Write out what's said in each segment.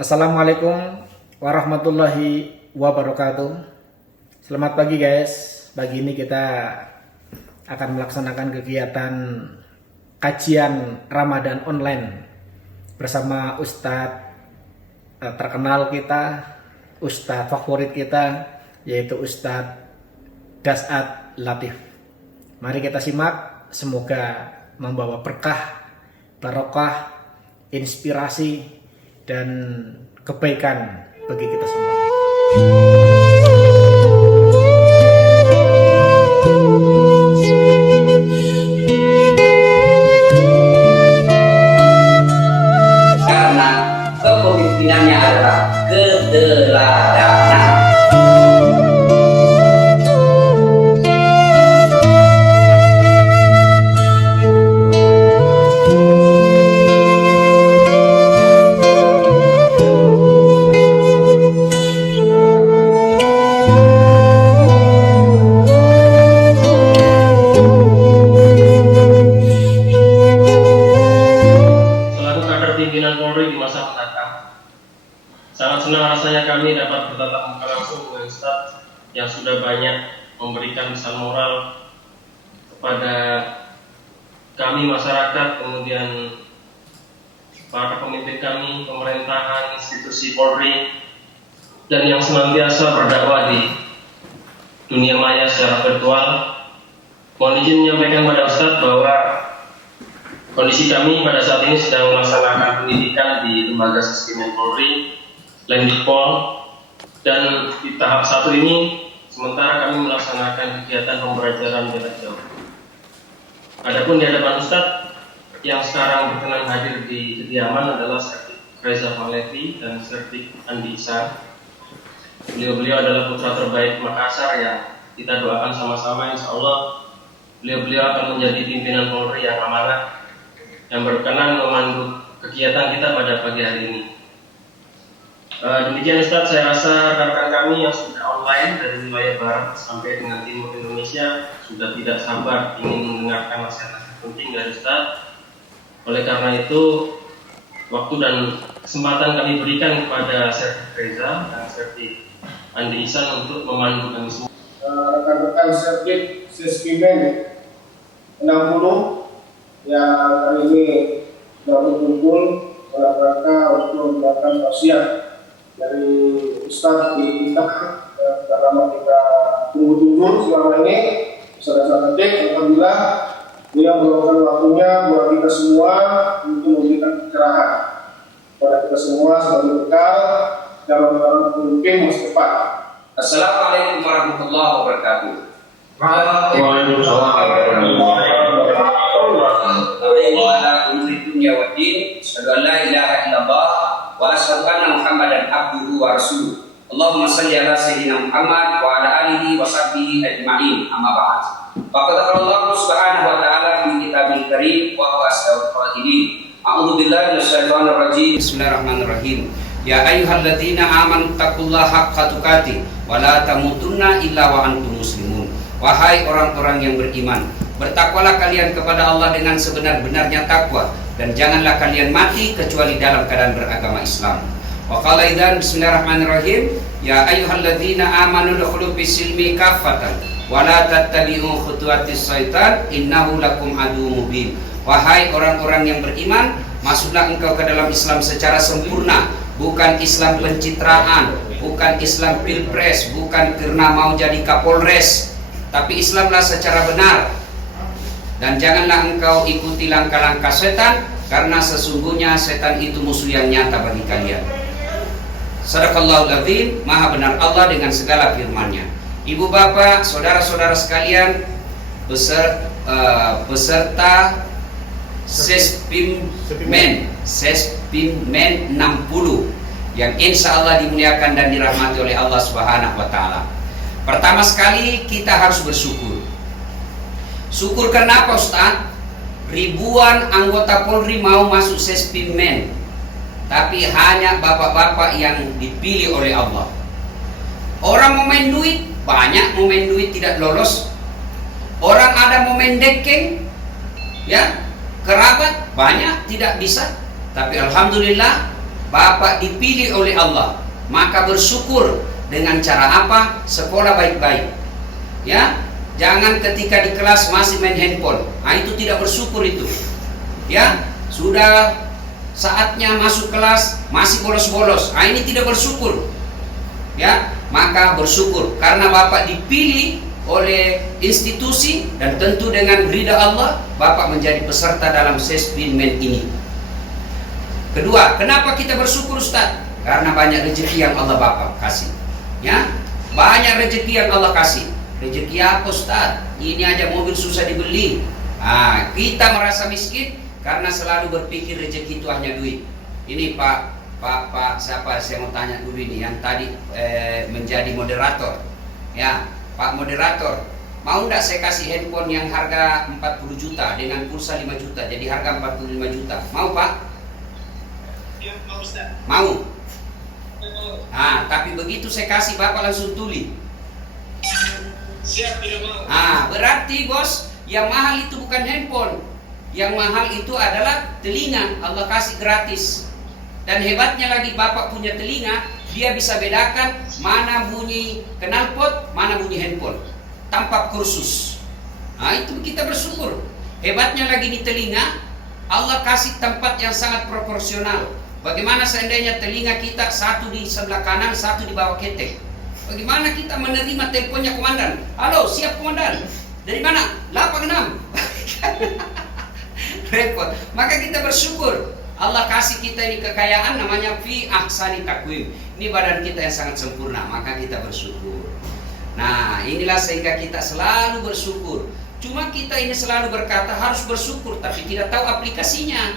Assalamualaikum warahmatullahi wabarakatuh. Selamat pagi guys. Pagi ini kita akan melaksanakan kegiatan kajian Ramadan online bersama Ustadz terkenal kita, Ustadz favorit kita, yaitu Ustadz Das'ad Latif. Mari kita simak, semoga membawa berkah, barokah, inspirasi dan kebaikan bagi kita semua. Karena kepemimpinannya adalah keteladanan. Pimpinan Polri di masa mendatang. Sangat senang rasanya kami dapat bertatap muka langsung dengan Ustadz yang sudah banyak memberikan pesan moral kepada kami masyarakat, kemudian para pemimpin kami, pemerintahan, institusi Polri, dan yang senantiasa berdakwah di dunia maya secara virtual. Mohon izin menyampaikan kepada Ustadz bahwa kondisi kami pada saat ini sedang melaksanakan pendidikan di Lembaga Sesbidmen Polri, Lendikpol, dan di tahap 1 ini sementara kami melaksanakan kegiatan pembelajaran jarak jauh. Adapun di hadapan Ustadz yang sekarang berkenan hadir di kediaman adalah Sertik Reza Malevi dan Sertik Andi Isa. Beliau adalah putra terbaik Makassar yang kita doakan sama-sama, insya Allah beliau akan menjadi pimpinan Polri yang amanah, yang berkenan memandu kegiatan kita pada pagi hari ini. Demikian Ustadz, saya rasa rekan-rekan kami yang sudah online dari wilayah barat sampai dengan timur Indonesia sudah tidak sabar ingin mendengarkan nasihat-nasihat penting dari Ustadz. Oleh karena itu, waktu dan kesempatan kami berikan kepada Sertik Reza dan Sertik Andi Ihsan untuk memandu kami semua. Rekan-rekan Sertik Sesbidmen 60 yang hari ini sudah berkumpul dalam rangka untuk melakukan tausiah dari Ustadz di kita karena kita tunggu-tunggu selama ini saudara detik. Alhamdulillah dia meluangkan waktunya buat kita semua untuk memberikan pencerahan kepada kita semua sebagai bekal dalam pemimpin masa depan. Assalamualaikum warahmatullahi wabarakatuh. Waalaikumsalam warahmatullahi wabarakatuh. Dunia wa din, asyhadu an la ilaha illallah wa asyhadu anna Muhammadan abduhu wa rasuluh. Allahumma shalli ala sayyidina Muhammad wa ala alihi wa sahbihi ajma'in. Amma ba'd. Faqad qala Allah subhanahu wa ta'ala fi kitabil karim wa huwa asdaqul qa'ilin. A'udzu billahi minasyaitonir rajim. Bismillahirrahmanirrahim. Ya ayyuhalladzina amanu taqullaha haqqa tuqatih wa la tamutunna illa wa antum muslimun. Wahai orang-orang yang beriman, bertakwalah kalian kepada Allah dengan sebenar-benarnya takwa, dan janganlah kalian mati kecuali dalam keadaan beragama Islam. Wa qala idzan bismillahirrahmanirrahim, ya ayyuhalladzina amanu dukhulu fis-silmi kaffatan wa la tattabi'u khutuwatis syaitan innahu lakum aduwwum mubin. Wahai orang-orang yang beriman, masuklah engkau ke dalam Islam secara sempurna, bukan Islam pencitraan, bukan Islam pilpres, bukan karena mau jadi kapolres, tapi Islamlah secara benar. Dan janganlah engkau ikuti langkah-langkah setan, karena sesungguhnya setan itu musuh yang nyata bagi kalian. Sadaqallahul adzim, maha benar Allah dengan segala firman-Nya. Ibu bapak, saudara-saudara sekalian, peserta Sesbidmen 60 yang insya Allah dimuliakan dan dirahmati oleh Allah Subhanahu wa Ta'ala. Pertama sekali kita harus bersyukur. Syukur kenapa Ustaz? Ribuan anggota Polri mau masuk Sesbidmen, tapi hanya bapak-bapak yang dipilih oleh Allah. Orang mau main duit, banyak mau main duit tidak lolos. Orang ada mau main dekeng, ya, kerabat banyak tidak bisa. Tapi alhamdulillah Bapak dipilih oleh Allah, maka bersyukur dengan cara apa? Sekolah baik-baik. Ya, jangan ketika di kelas masih main handphone. Nah, itu tidak bersyukur itu. Ya, sudah saatnya masuk kelas masih bolos-bolos. Nah, ini tidak bersyukur. Ya, maka bersyukur karena Bapak dipilih oleh institusi dan tentu dengan ridha Allah Bapak menjadi peserta dalam sespinmen ini. Kedua, kenapa kita bersyukur Ustaz? Karena banyak rezeki yang Allah Bapak kasih. Ya, banyak rezeki yang Allah kasih. Rezeki apa Ustaz? Ini aja mobil susah dibeli. Nah, kita merasa miskin karena selalu berpikir rezeki itu hanya duit. Ini Pak siapa saya mau tanya dulu ini yang tadi menjadi moderator. Ya, Pak moderator, mau enggak saya kasih handphone yang harga 40 juta dengan pulsa 5 juta jadi harga 45 juta? Mau Pak? Ya, mau Ustaz. Mau. Nah, tapi begitu saya kasih Bapak langsung tuli. Siap, tidak mau. Ah, berarti bos, yang mahal itu bukan handphone. Yang mahal itu adalah telinga. Allah kasih gratis. Dan hebatnya lagi Bapak punya telinga, dia bisa bedakan mana bunyi knalpot, mana bunyi handphone tanpa kursus. Nah, itu kita bersyukur. Hebatnya lagi di telinga, Allah kasih tempat yang sangat proporsional. Bagaimana seandainya telinga kita satu di sebelah kanan, satu di bawah ketek? Bagaimana kita menerima teleponnya komandan? Halo, siap komandan. Dari mana? 86. Repot. Maka kita bersyukur. Allah kasih kita ini kekayaan namanya fi ahsani takwim. Ini badan kita yang sangat sempurna, maka kita bersyukur. Nah, inilah sehingga kita selalu bersyukur. Cuma kita ini selalu berkata harus bersyukur, tapi tidak tahu aplikasinya.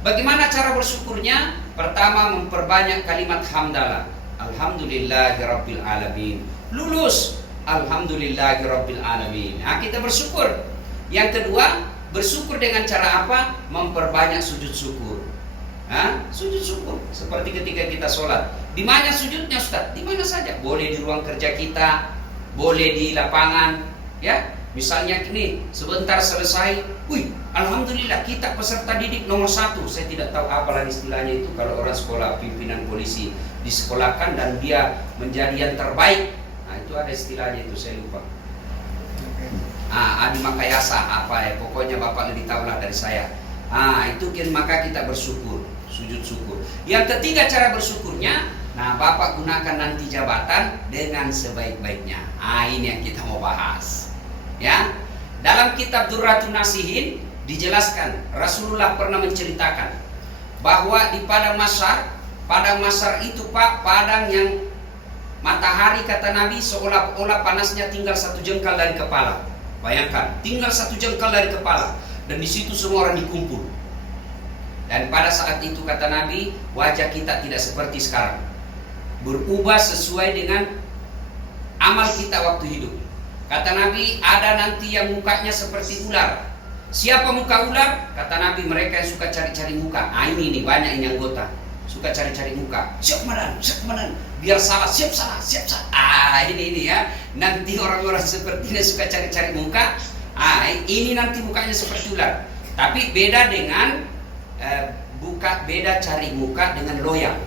Bagaimana cara bersyukurnya? Pertama, memperbanyak kalimat hamdalah. Alhamdulillahirabbil alamin. Lulus, alhamdulillahirabbil alamin. Nah, kita bersyukur. Yang kedua, bersyukur dengan cara apa? Memperbanyak sujud syukur. Sujud syukur seperti ketika kita sholat. Di mana sujudnya Ustaz? Di mana saja. Boleh di ruang kerja kita, boleh di lapangan. Ya, misalnya ini sebentar selesai. Wih, alhamdulillah kita peserta didik nomor 1. Saya tidak tahu apalah istilahnya itu kalau orang sekolah pimpinan polisi disekolahkan dan dia menjadi yang terbaik. Nah, itu ada istilahnya itu saya lupa. Adi Makayasa apa ya, pokoknya Bapak lebih tahu lah dari saya. Itu maka kita bersyukur, sujud syukur. Yang ketiga cara bersyukurnya, nah Bapak gunakan nanti jabatan dengan sebaik-baiknya. Ini yang kita mau bahas. Ya, dalam kitab Durratun Nasihin dijelaskan Rasulullah pernah menceritakan bahwa di padang Mahsyar itu Pak, padang yang matahari kata Nabi seolah-olah panasnya tinggal 1 jengkal dari kepala. Bayangkan, tinggal 1 jengkal dari kepala dan di situ semua orang dikumpul. Dan pada saat itu kata Nabi, wajah kita tidak seperti sekarang. Berubah sesuai dengan amal kita waktu hidup. Kata Nabi, ada nanti yang mukanya seperti ular. Siapa muka ular? Kata Nabi, mereka yang suka cari-cari muka. Ini banyak ini anggota suka cari-cari muka. Siap komandan, biar salah, siap salah. Ini ya. Nanti orang-orang seperti ini suka cari-cari muka. Ini nanti mukanya seperti ular. Tapi beda dengan beda cari muka dengan loyal.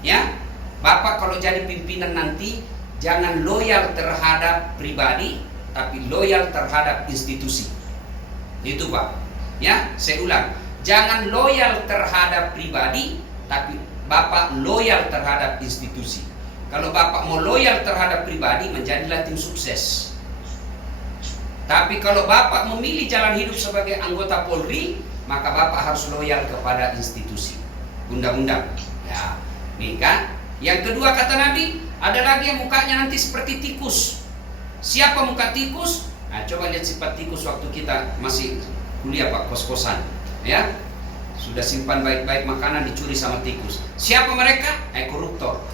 Ya, Bapak kalau jadi pimpinan nanti jangan loyal terhadap pribadi, tapi loyal terhadap institusi. Itu Pak. Ya, saya ulang. Jangan loyal terhadap pribadi, tapi Bapak loyal terhadap institusi. Kalau Bapak mau loyal terhadap pribadi, menjadilah tim sukses. Tapi kalau Bapak memilih jalan hidup sebagai anggota Polri, maka Bapak harus loyal kepada institusi, undang-undang. Ya, nih kan. Yang kedua kata Nabi, ada lagi yang mukanya nanti seperti tikus. Siapa muka tikus? Nah, coba lihat sifat tikus waktu kita masih kuliah Pak, kos-kosan. Ya, sudah simpan baik-baik makanan dicuri sama tikus. Siapa mereka? Koruptor.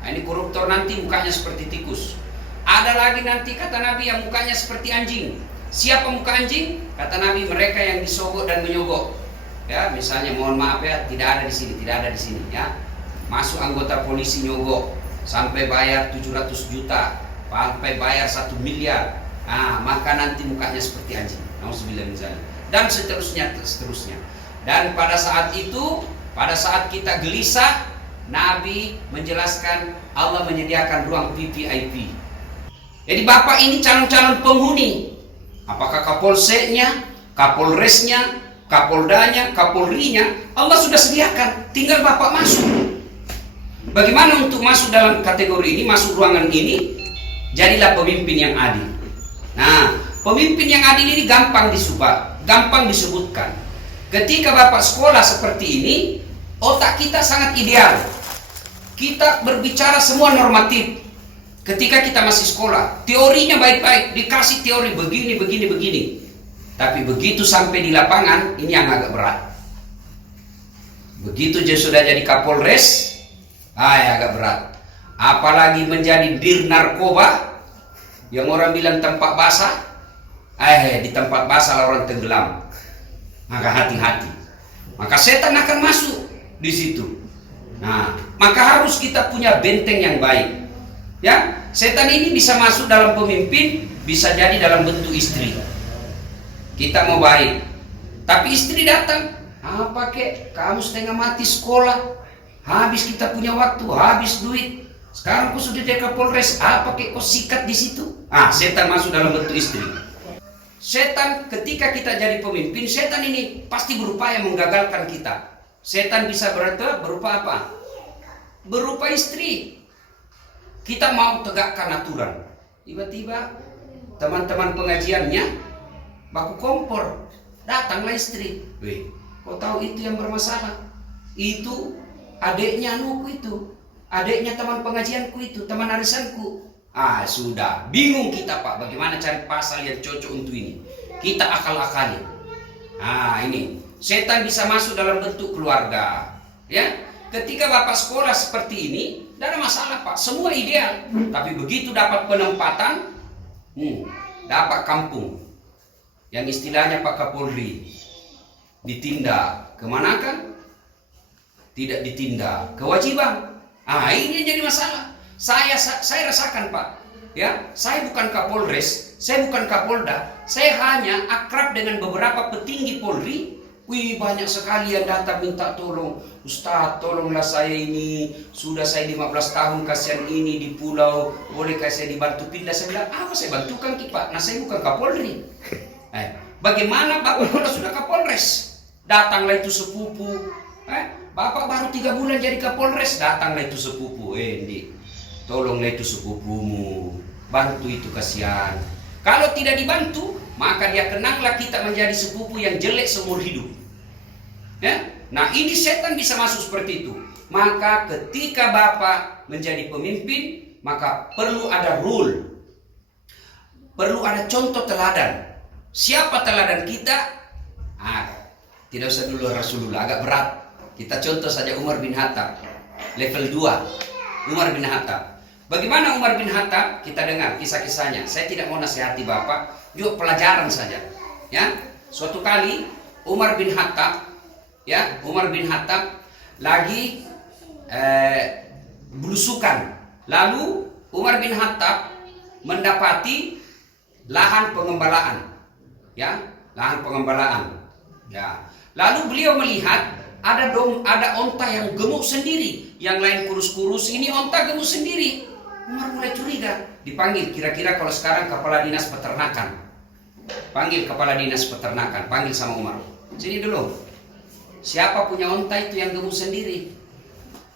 Nah, ini koruptor nanti mukanya seperti tikus. Ada lagi nanti kata Nabi yang mukanya seperti anjing. Siapa muka anjing? Kata Nabi, mereka yang disogok dan menyogok. Ya, misalnya mohon maaf ya, tidak ada di sini ya. Masuk anggota polisi nyogok sampai bayar 700 juta, sampai bayar 1 miliar. Maka nanti mukanya seperti anjing. Nauzubillah min dzalik. Dan seterusnya. Dan pada saat itu Pada saat kita gelisah, Nabi menjelaskan Allah menyediakan ruang VVIP. Jadi Bapak ini calon-calon penghuni. Apakah Kapolseknya, Kapolresnya, Kapoldanya, Kapolrinya, Allah sudah sediakan. Tinggal Bapak masuk. Bagaimana untuk masuk dalam kategori ini, masuk ruangan ini? Jadilah pemimpin yang adil. Nah, pemimpin yang adil ini gampang disebutkan. Ketika Bapak sekolah seperti ini, otak kita sangat ideal. Kita berbicara semua normatif. Ketika kita masih sekolah, teorinya baik-baik, dikasih teori begini, begini, begini. Tapi begitu sampai di lapangan, ini yang agak berat. Begitu dia sudah jadi Kapolres, agak berat. Apalagi menjadi dir narkoba, yang orang bilang tempat basah, di tempat basah orang tenggelam. Maka hati-hati. Maka setan akan masuk di situ. Nah, maka harus kita punya benteng yang baik. Ya, setan ini bisa masuk dalam pemimpin, bisa jadi dalam bentuk istri. Kita mau baik, tapi istri datang, apa kek? Kamu setengah mati sekolah, habis kita punya waktu, habis duit. Sekarang kau sudah jadi Kapolres, apa kek kau sikat di situ? Setan masuk dalam bentuk istri. Setan ketika kita jadi pemimpin, setan ini pasti berupaya menggagalkan kita. Setan bisa berupa apa? Berupa istri. Kita mau tegakkan aturan, tiba-tiba teman-teman pengajiannya baku kompor, datanglah istri. Weh, kau tahu itu yang bermasalah? Itu adiknya anuku itu, adiknya teman pengajianku itu, teman arisanku. Sudah bingung kita Pak, bagaimana cari pasal yang cocok untuk ini? Kita akal-akali. Ini setan bisa masuk dalam bentuk keluarga. Ya, ketika Bapak sekolah seperti ini, tidak ada masalah Pak, semua ideal. Tapi begitu dapat penempatan, dapat kampung, yang istilahnya Pak Kapolri, ditindak. Kemana kan? Tidak ditindak, kewajiban. Ini jadi masalah. Saya rasakan Pak, ya, saya bukan Kapolres, saya bukan Kapolda, saya hanya akrab dengan beberapa petinggi Polri. Banyak sekali yang datang minta tolong, Ustaz, tolonglah saya ini, sudah saya 15 tahun kasihan ini di pulau, bolehkah saya dibantu pindah? Saya bilang, apa saya bantukan Pak? Saya bukan Kapolri. Bagaimana Bapak kalau sudah Kapolres? Datanglah itu sepupu. Bapak baru 3 bulan jadi Kapolres, datanglah itu sepupu. Tolonglah itu sepupumu, bantu itu kasihan. Kalau tidak dibantu, maka dia kenanglah kita menjadi sepupu yang jelek seumur hidup. Ya? Nah, ini setan bisa masuk seperti itu. Maka ketika Bapak menjadi pemimpin, maka perlu ada rule, perlu ada contoh teladan. Siapa teladan kita? Tidak usah dulu Rasulullah, agak berat. Kita contoh saja Umar bin Khattab, level 2. Umar bin Khattab. Bagaimana Umar bin Khattab? Kita dengar kisah-kisahnya. Saya tidak mau nasihati Bapak, juga pelajaran saja. Ya, suatu kali Umar bin Khattab, lagi belusukan. Lalu Umar bin Khattab mendapati lahan pengembalaan. Lahan pengembalaan. Lalu beliau melihat ada onta yang gemuk sendiri, yang lain kurus-kurus, ini onta gemuk sendiri. Umar mulai curiga, dipanggil, kira-kira kalau sekarang kepala dinas peternakan. Panggil kepala dinas peternakan, panggil sama Umar. Sini dulu. Siapa punya onta itu yang gemuk sendiri?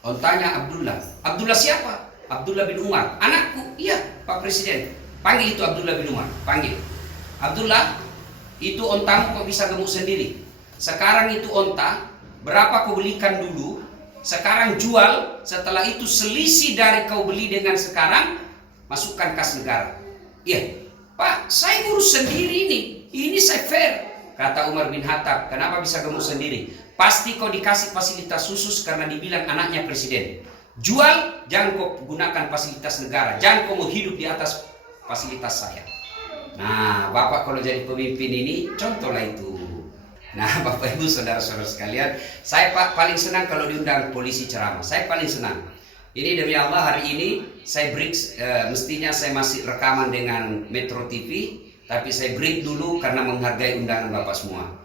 Ontanya Abdullah. Abdullah siapa? Abdullah bin Umar. Anakku? Iya, Pak Presiden. Panggil itu Abdullah bin Umar, panggil. Abdullah, itu ontamu kok bisa gemuk sendiri? Sekarang itu onta, berapa kau belikan dulu? Sekarang jual, setelah itu selisih dari kau beli dengan sekarang, masukkan kas negara. Iya, Pak, saya ngurus sendiri ini saya fair. Kata Umar bin Khattab, kenapa bisa gemuk sendiri? Pasti kau dikasih fasilitas khusus karena dibilang anaknya presiden. Jual, jangan kau gunakan fasilitas negara, jangan kau mau hidup di atas fasilitas saya. Nah, Bapak kalau jadi pemimpin ini, contohlah itu. Nah, Bapak Ibu saudara-saudara sekalian, saya paling senang kalau diundang polisi ceramah. Saya paling senang. Ini demi Allah hari ini saya break, mestinya saya masih rekaman dengan Metro TV, tapi saya break dulu karena menghargai undangan Bapak semua.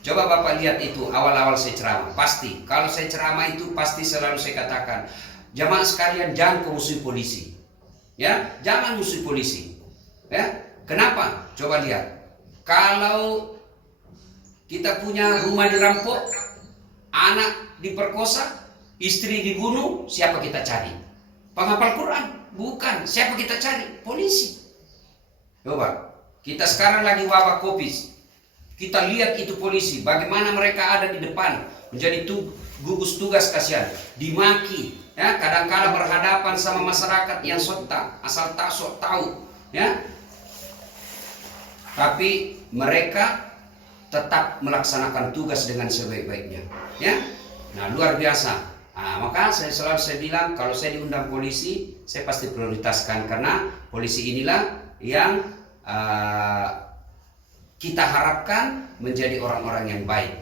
Coba Bapak lihat itu awal-awal saya ceramah. Pasti, kalau saya ceramah itu pasti selalu saya katakan, jamaah sekalian jangan musuh polisi. Ya, jangan musuh polisi. Ya, kenapa? Coba lihat. Kalau kita punya rumah dirampok, anak diperkosa, istri dibunuh, siapa kita cari? Penghafal Quran? Bukan. Siapa kita cari? Polisi. Coba, kita sekarang lagi wabah COVID. Kita lihat itu polisi, bagaimana mereka ada di depan, menjadi gugus tugas kasihan, dimaki, ya, kadang-kala berhadapan sama masyarakat yang asal tak sok tahu, ya. Tapi mereka tetap melaksanakan tugas dengan sebaik-baiknya, ya. Nah, luar biasa. Nah, maka saya selalu bilang kalau saya diundang polisi, saya pasti prioritaskan karena polisi inilah yang kita harapkan menjadi orang-orang yang baik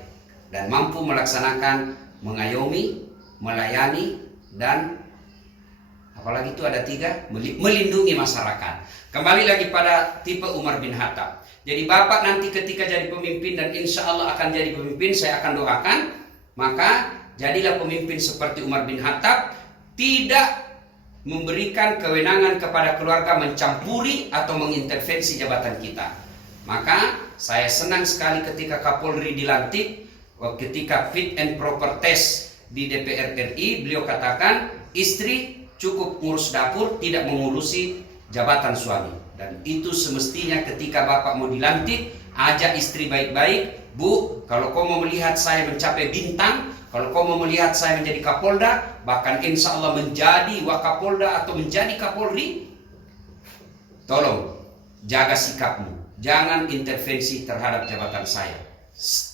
dan mampu melaksanakan, mengayomi, melayani, dan apalagi itu ada 3, melindungi masyarakat. Kembali lagi pada tipe Umar bin Khattab. Jadi Bapak nanti ketika jadi pemimpin dan insya Allah akan jadi pemimpin, saya akan doakan, maka jadilah pemimpin seperti Umar bin Khattab, tidak memberikan kewenangan kepada keluarga mencampuri atau mengintervensi jabatan kita. Maka saya senang sekali ketika Kapolri dilantik, ketika fit and proper test di DPR RI, beliau katakan istri cukup ngurus dapur, tidak mengurusi jabatan suami. Dan itu semestinya ketika Bapak mau dilantik, ajak istri baik-baik, Bu, kalau kau mau melihat saya mencapai bintang, kalau kau mau melihat saya menjadi Kapolda, bahkan insya Allah menjadi Wakapolda atau menjadi Kapolri, tolong jaga sikapmu. Jangan intervensi terhadap jabatan saya.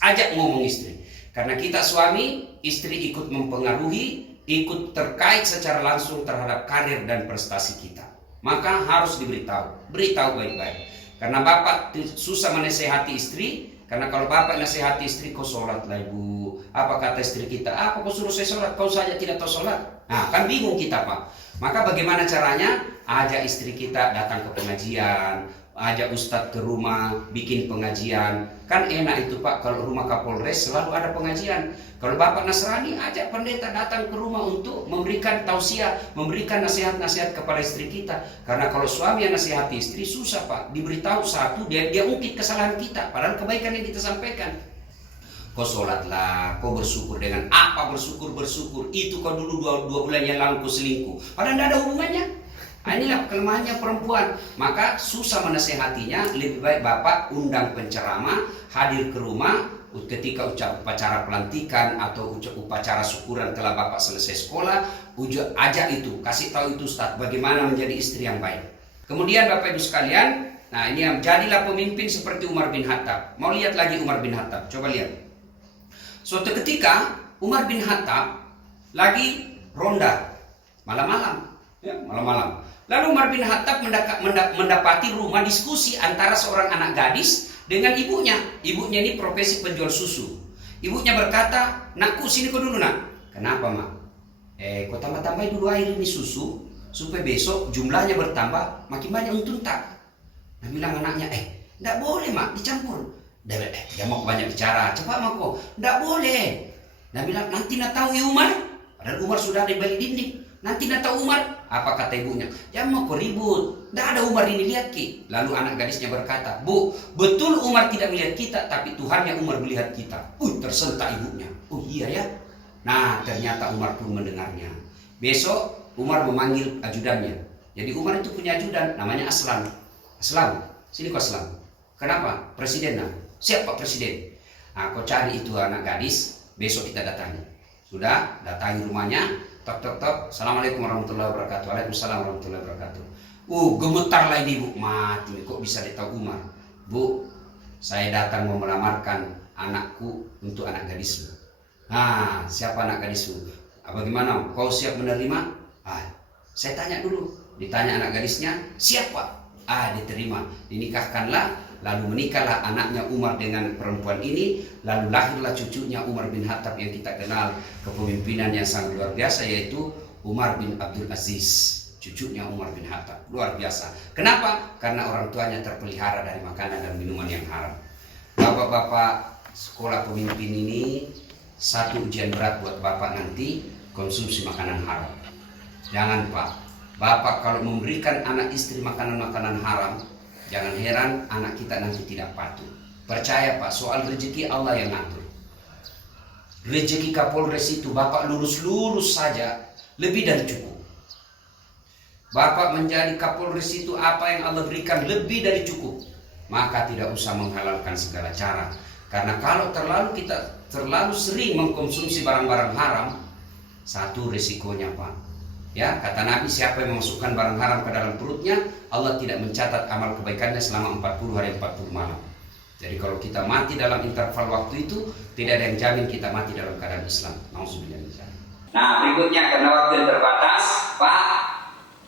Ajak ngomong istri. Karena kita suami, istri ikut mempengaruhi, ikut terkait secara langsung terhadap karir dan prestasi kita. Maka harus diberitahu. Beritahu baik-baik. Karena Bapak susah menasehati istri. Karena kalau Bapak nasihati istri, kau sholat lah ibu. Apa kata istri kita? Apa kau suruh saya sholat? Kau saja tidak tahu sholat. Nah, kan bingung kita Pak. Maka bagaimana caranya? Ajak istri kita datang ke pengajian, ajak ustadz ke rumah, bikin pengajian. Kan enak itu Pak, kalau rumah Kapolres selalu ada pengajian. Kalau Bapak Nasrani, ajak pendeta datang ke rumah untuk memberikan tausiah, memberikan nasihat-nasihat kepada istri kita. Karena kalau suami yang nasihati istri, susah Pak. Diberitahu satu, dia ungkit kesalahan kita, padahal kebaikan yang kita sampaikan. Kau sholatlah, kau bersyukur dengan apa bersyukur. Itu kau dulu dua bulan yang lalu kau selingkuh, padahal tidak ada hubungannya. Nah, inilah kelemahannya perempuan. Maka susah menasehatinya. Lebih baik Bapak undang penceramah, hadir ke rumah ketika upacara pelantikan atau upacara syukuran telah Bapak selesai sekolah, ajak itu, kasih tahu itu Ustaz bagaimana menjadi istri yang baik. Kemudian Bapak Ibu sekalian, nah ini jadilah pemimpin seperti Umar bin Khattab. Mau lihat lagi Umar bin Khattab? Coba lihat. Suatu ketika Umar bin Khattab lagi ronda malam-malam, ya, malam-malam. Lalu Umar bin Khattab mendapati rumah diskusi antara seorang anak gadis dengan ibunya. Ibunya ini profesi penjual susu. Ibunya berkata, "Nakku, sini kau dulu nak." "Kenapa mak?" Kau tambah-tambah dulu air ini susu supaya besok jumlahnya bertambah, makin banyak untung tak?" Nah, bilang anaknya, "Enggak boleh mak, dicampur." Dia mau banyak bicara, "Cepat mak kau." "Enggak boleh." Nah, bilang, "Nanti nak tahu ya Umar." Padahal Umar sudah ada di balik dinding. "Nanti nak tahu Umar." Apa kata ibunya? "Jangan mau kau ribut. Tidak ada Umar ini, lihat ki." Lalu anak gadisnya berkata, "Bu, betul Umar tidak melihat kita, tapi Tuhan yang Umar melihat kita." Tersentak ibunya. "Oh iya ya." Nah, ternyata Umar pun mendengarnya. Besok Umar memanggil ajudannya. Jadi Umar itu punya ajudan, namanya Aslam. "Aslam, sini kau Aslam." "Kenapa? Presiden nah." "Siap Pak Presiden." "Nah, kau cari itu anak gadis, besok kita datangi." Sudah, datangi rumahnya. Tok tok tok. "Assalamualaikum warahmatullahi wabarakatuh." "Waalaikumsalam warahmatullahi wabarakatuh." Gemetarlah ini ibu. Mati, kok bisa ditahu Umar? "Bu, saya datang mau melamarkan anakku untuk anak gadismu." "Nah, siapa anak gadismu? Bagaimana? Kau siap menerima?" Saya tanya dulu. Ditanya anak gadisnya, "Siap Pak." Diterima. Dinikahkanlah. Lalu menikahlah anaknya Umar dengan perempuan ini. Lalu lahirlah cucunya Umar bin Khattab yang kita kenal kepemimpinan yang sangat luar biasa, yaitu Umar bin Abdul Aziz. Cucunya Umar bin Khattab. Luar biasa. Kenapa? Karena orang tuanya terpelihara dari makanan dan minuman yang haram. Bapak-bapak sekolah pemimpin ini satu ujian berat buat Bapak nanti, konsumsi makanan haram. Jangan Pak, Bapak kalau memberikan anak istri makanan-makanan haram, jangan heran anak kita nanti tidak patuh. Percaya Pak, soal rezeki Allah yang ngatur. Rezeki Kapolres itu Bapak lurus-lurus saja lebih dari cukup. Bapak menjadi Kapolres itu apa yang Allah berikan lebih dari cukup. Maka tidak usah menghalalkan segala cara. Karena kalau kita terlalu sering mengkonsumsi barang-barang haram, satu resikonya Pak. Ya, kata Nabi, siapa yang memasukkan barang haram ke dalam perutnya, Allah tidak mencatat amal kebaikannya selama 40 hari 40 malam. Jadi kalau kita mati dalam interval waktu itu, tidak ada yang jamin kita mati dalam keadaan Islam. Nauzubillah. Nah, berikutnya karena waktu yang terbatas, Pak,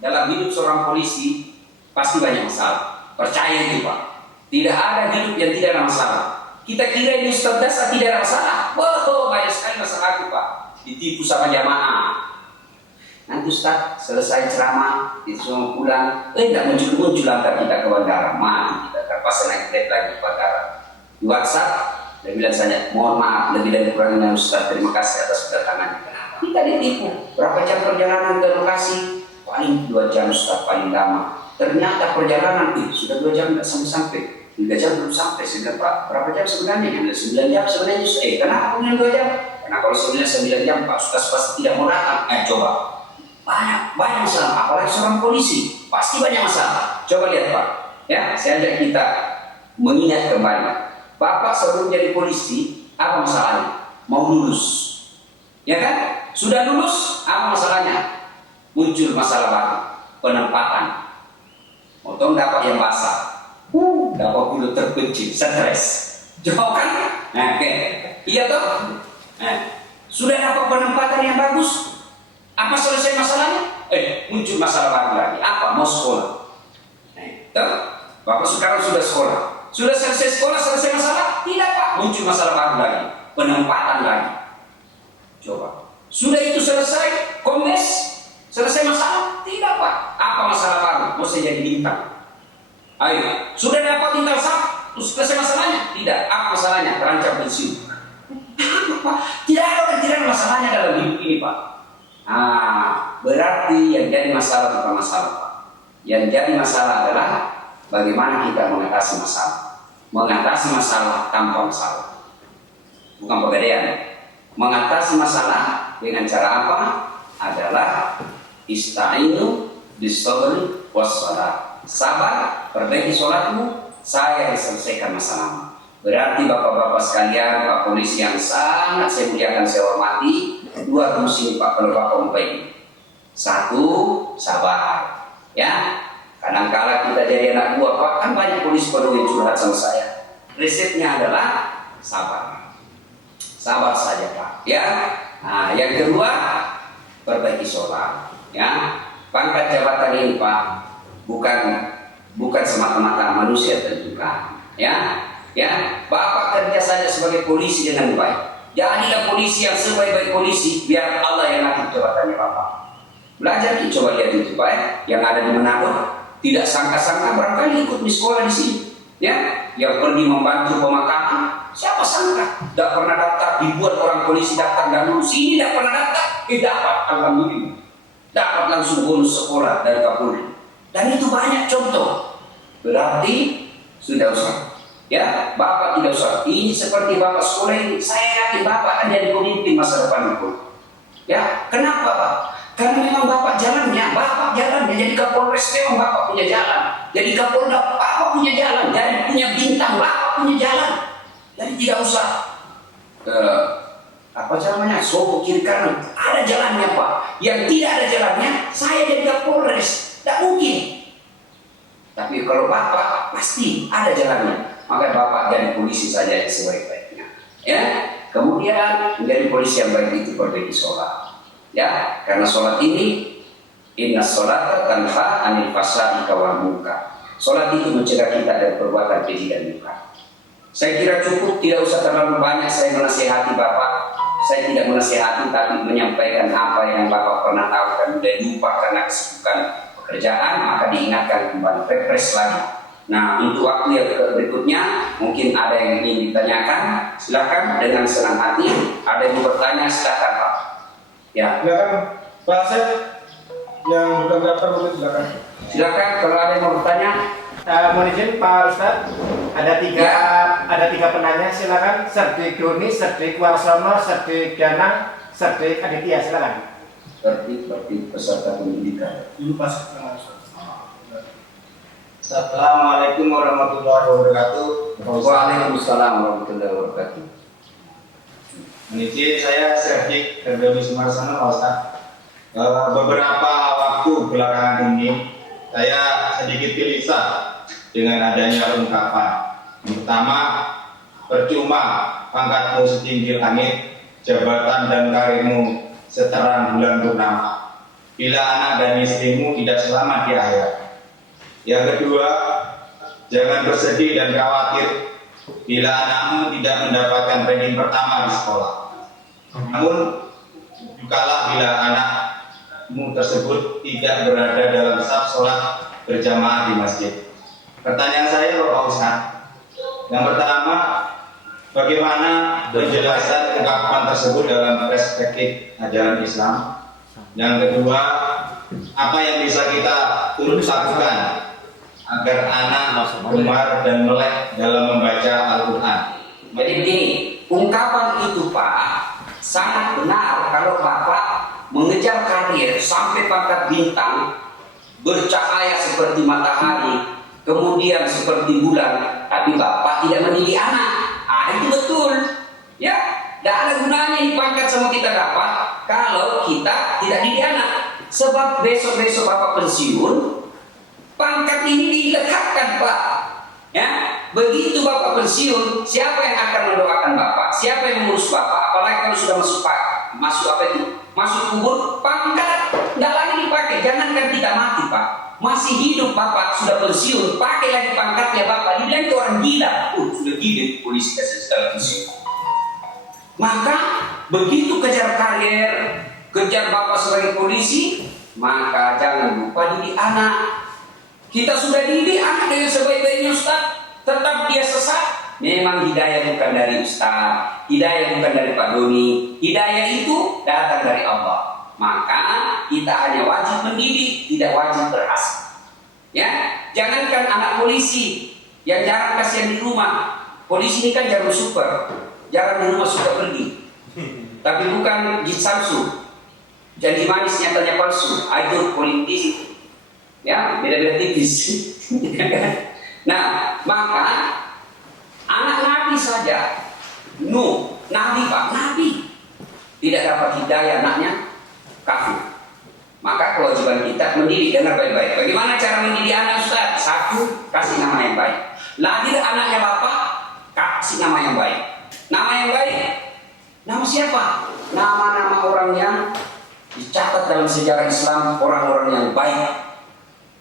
dalam hidup seorang polisi pasti banyak masalah. Percaya itu Pak. Tidak ada hidup yang tidak ada masalah. Kita kira ini Ustaz Dasa tidak ada masalah. Wah, banyak sekali masalah itu Pak. Ditipu sama jamaah. Nanti Ustaz selesai ceramah, disuruh pulang, tidak muncul antar kita ke bandara, mati kita terpaksa naik kereta lagi ke bandara. Di WhatsApp, dia bilang saja, mohon maaf lebih dari kurangnya Ustaz, terima kasih atas kedatangannya. Kita ditipu. Berapa jam perjalanan ke lokasi? Paling 2 jam Ustaz, paling lama. Ternyata perjalanan sudah 2 jam tidak sampai. 3 jam belum sampai. Sehingga Pak, berapa jam sebenarnya? 9 jam sebenarnya. Kenapa punya 2 jam? Karena kalau sebenarnya 9 jam Pak, Ustaz pasti tidak mau datang. Coba. Banyak masalah, apalagi seorang polisi pasti banyak masalah. Coba lihat Pak, ya, saya ajak kita mengingat kembali. Bapak sebelum jadi polisi, apa masalahnya? Mau lulus, ya kan? Sudah lulus, apa masalahnya? Muncul masalah baru, penempatan. Potong dapat yang basah, dapat bulu terpencil, stres. Jauh kan? Oke. Iya toh? Sudah dapat penempatan yang bagus. Apa selesai masalahnya? Muncul masalah baru lagi. Apa? Mau sekolah. Bapak sekarang sudah sekolah. Sudah selesai sekolah, selesai masalah? Tidak Pak. Muncul masalah baru lagi. Penempatan lagi. Coba. Sudah itu selesai, kongres, selesai masalah? Tidak Pak. Apa masalah baru? Mau saya jadi bintang. Ayo. Sudah dapat bintang satu, selesai masalahnya? Tidak. Apa masalahnya? Terancam pensiun. Pak, tidak ada masalahnya dalam hidup ini Pak. Berarti yang jadi masalah bukan masalah Pak. Yang jadi masalah adalah bagaimana kita mengatasi masalah. Mengatasi masalah tanpa masalah. Bukan pegadaian. Mengatasi masalah dengan cara apa? Adalah ista'inu bis-sabri was-shalah. Sabar, perbaiki sholatmu, saya selesaikan masalahmu. Berarti bapak-bapak sekalian, Pak Polisi yang sangat saya muliakan, saya hormati, 2 rumus ini Pak kalau Bapak mau baik. 1, sabar. Ya, kadang-kala kita jadi anak buah Pak, kan banyak polisi pada yang curhat sama saya. Resepnya adalah sabar. Sabar saja Pak. Ya. Nah, yang kedua, perbaiki sholat. Ya, pangkat jabatan ini Pak bukan semata-mata manusia tentukan. Ya, Bapak kerja saja sebagai polisi dengan baik. Jadilah polisi yang sebaik-baik polisi, biar Allah yang ngatur jabatannya Bapak. Belajar nih, coba lihat itu Pak, yang ada di Manado, tidak sangka-sangka barangkali ikut di sekolah di sini, ya, yang pergi membantu pemakaman, siapa sangka, tidak pernah daftar, dibuat orang polisi daftar dan lulus, sini tidak pernah daftar, dapat, alhamdulillah, dapat langsung bonus sekolah dari Kapolri, dan itu banyak contoh, berarti sudah usah. Ya, Bapak tidak usah. Ini seperti Bapak sekolah ini, saya yakin Bapak akan jadi pemimpin masa depan itu. Ya, kenapa Pak? Karena memang Bapak jalannya, jadi Kapolres memang Bapak punya jalan, jadi Kapolda Bapak punya jalan, jadi punya bintang Bapak punya jalan. Jadi tidak usah sogok kiri kanan, ada jalannya Pak. Yang tidak ada jalannya, saya jadi Kapolres, tidak mungkin. Tapi kalau Bapak pasti ada jalannya. Maka Bapak jadi polisi saja yang sebaik-baiknya. Ya, kemudian menjadi polisi yang baik itu perbaiki sholat. Ya, karena sholat ini inna sholata tanha anil fahsya'i wal munkar. Sholat itu mencegah kita dari perbuatan keji dan munkar. Saya kira cukup, tidak usah terlalu banyak saya menasihati Bapak. Saya tidak menasihati, tapi menyampaikan apa yang Bapak pernah tahu dan sudah lupa karena kesibukan pekerjaan, maka diingatkan kembali, refresh lagi. Nah, untuk waktu yang berikutnya mungkin ada yang ingin ditanyakan, silakan dengan senang hati. Ada yang mau bertanya, silakan Pak. Ya, Silakan Pak Asep yang bukan daftar boleh silakan. silakan kalau ada yang mau bertanya. Mohon izin Pak Ustadz, ada tiga penanya, silakan. Serdik Doni, Serdik Warsono, Serdik Danang, Serdik Aditya, silakan. Seperti peserta pendidikan. Dulu pas Assalamualaikum warahmatullahi wabarakatuh. Waalaikumsalam warahmatullahi wabarakatuh. Izin saya Serdik Ferdawi Sumarsono, Pak Ustaz. Beberapa waktu belakangan ini saya sedikit gelisah dengan adanya ungkapan. Yang pertama, percuma pangkatmu setinggi langit, jabatan dan karirmu seterang bulan purnama, bila anak dan istrimu tidak selamat di akhirat. Yang kedua, jangan bersedih dan khawatir bila anakmu tidak mendapatkan ranking pertama di sekolah. Namun, bukalah bila anakmu tersebut tidak berada dalam saf sholat berjamaah di masjid. Pertanyaan saya Pak Ustaz, yang pertama, bagaimana penjelasan ungkapan tersebut dalam perspektif ajaran Islam? Yang kedua, apa yang bisa kita turut lakukan agar anak gemar dan melek dalam membaca Al-Quran? Jadi begini, ungkapan itu Pak sangat benar kalau Bapak mengejar karir sampai pangkat bintang, bercahaya seperti matahari, kemudian seperti bulan, tapi Bapak tidak mendidik anak. Itu betul. Ya, tidak ada gunanya ini pangkat sama kita dapat kalau kita tidak didik anak. Sebab besok-besok Bapak pensiun, pangkat ini dilekatkan Pak. Ya, begitu Bapak pensiun, siapa yang akan mendoakan Bapak? Siapa yang mengurus Bapak? Apalagi kalau sudah masuk apa itu? Masuk kubur, pangkat tidak lagi dipakai. Jangankan kita mati Pak, masih hidup Bapak sudah pensiun, pakai lagi pangkatnya Bapak. Dibilang itu orang gila. Sudah gila polisi kasih segala pensiun. Maka begitu kejar karir, kejar Bapak sebagai polisi, maka jangan lupa didik anak. Kita sudah didik anak dengan sebaik-baiknya Ustaz, tetap dia sesat. Memang hidayah bukan dari Ustaz, hidayah bukan dari Pak Doni, hidayah itu datang dari Allah. Maka kita hanya wajib mendidik, tidak wajib berhasil. Ya, jangankan anak polisi yang jarang kasihan di rumah. Polisi ini kan jarang super, jarang di rumah suka pergi. Tapi bukan Jin Samsu, janji manis nyatanya palsu. Itu politisi. Ya, beda-beda tipis. Nah, maka anak Nabi saja, Nabi Pak, Nabi tidak dapat hidayah anaknya kafir. Maka kewajiban kita mendidik, dengar baik-baik. Bagaimana cara mendidik anak Ustaz? Satu, kasih nama yang baik. Lahir anaknya Bapak, kasih nama yang baik. Nama yang baik, nama siapa? Nama-nama orang yang dicatat dalam sejarah Islam, orang-orang yang baik.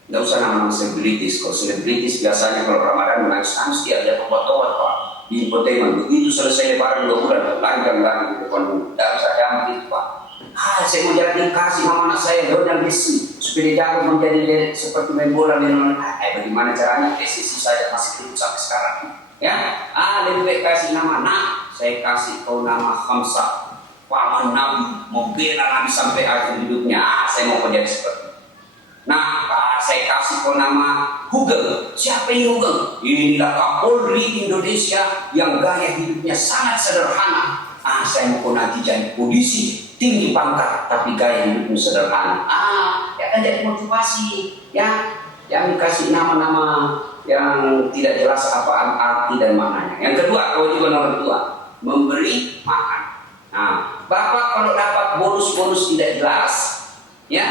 Nggak usah nama-nama selebritis. Kalau selebritis biasanya kalau Ramadan menangis-nangis dia ada tobat-tobat Pak di infotainment. Begitu selesai lebaran 2 bulan langgam lagi di depan umum. Nggak usah jangan gitu Pak. Saya mau jadi kasih nama anak saya Lionel Messi supaya dia jago menjadi seperti main bola Lionel. Bagaimana caranya? PSSI saja masih hidup sampai sekarang. Ya, lebih baik kasih nama. Saya kasih kau nama Hamzah, paman Nabi, membela Nabi sampai akhir hidupnya. Saya mau menjadi seperti itu. Nah, saya kasih kau nama Google. Siapa yang Google? Inilah Kapolri Indonesia yang gaya hidupnya sangat sederhana. Saya mau kau nanti jadi polisi, tinggi pangkat, tapi gaya hidupnya sederhana. Ya kan jadi motivasi. Ya, yang dikasih nama-nama yang tidak jelas apa arti dan maknanya. Yang kedua, kewajiban orang tua memberi makan. Nah, Bapak kalau dapat bonus-bonus tidak jelas, ya,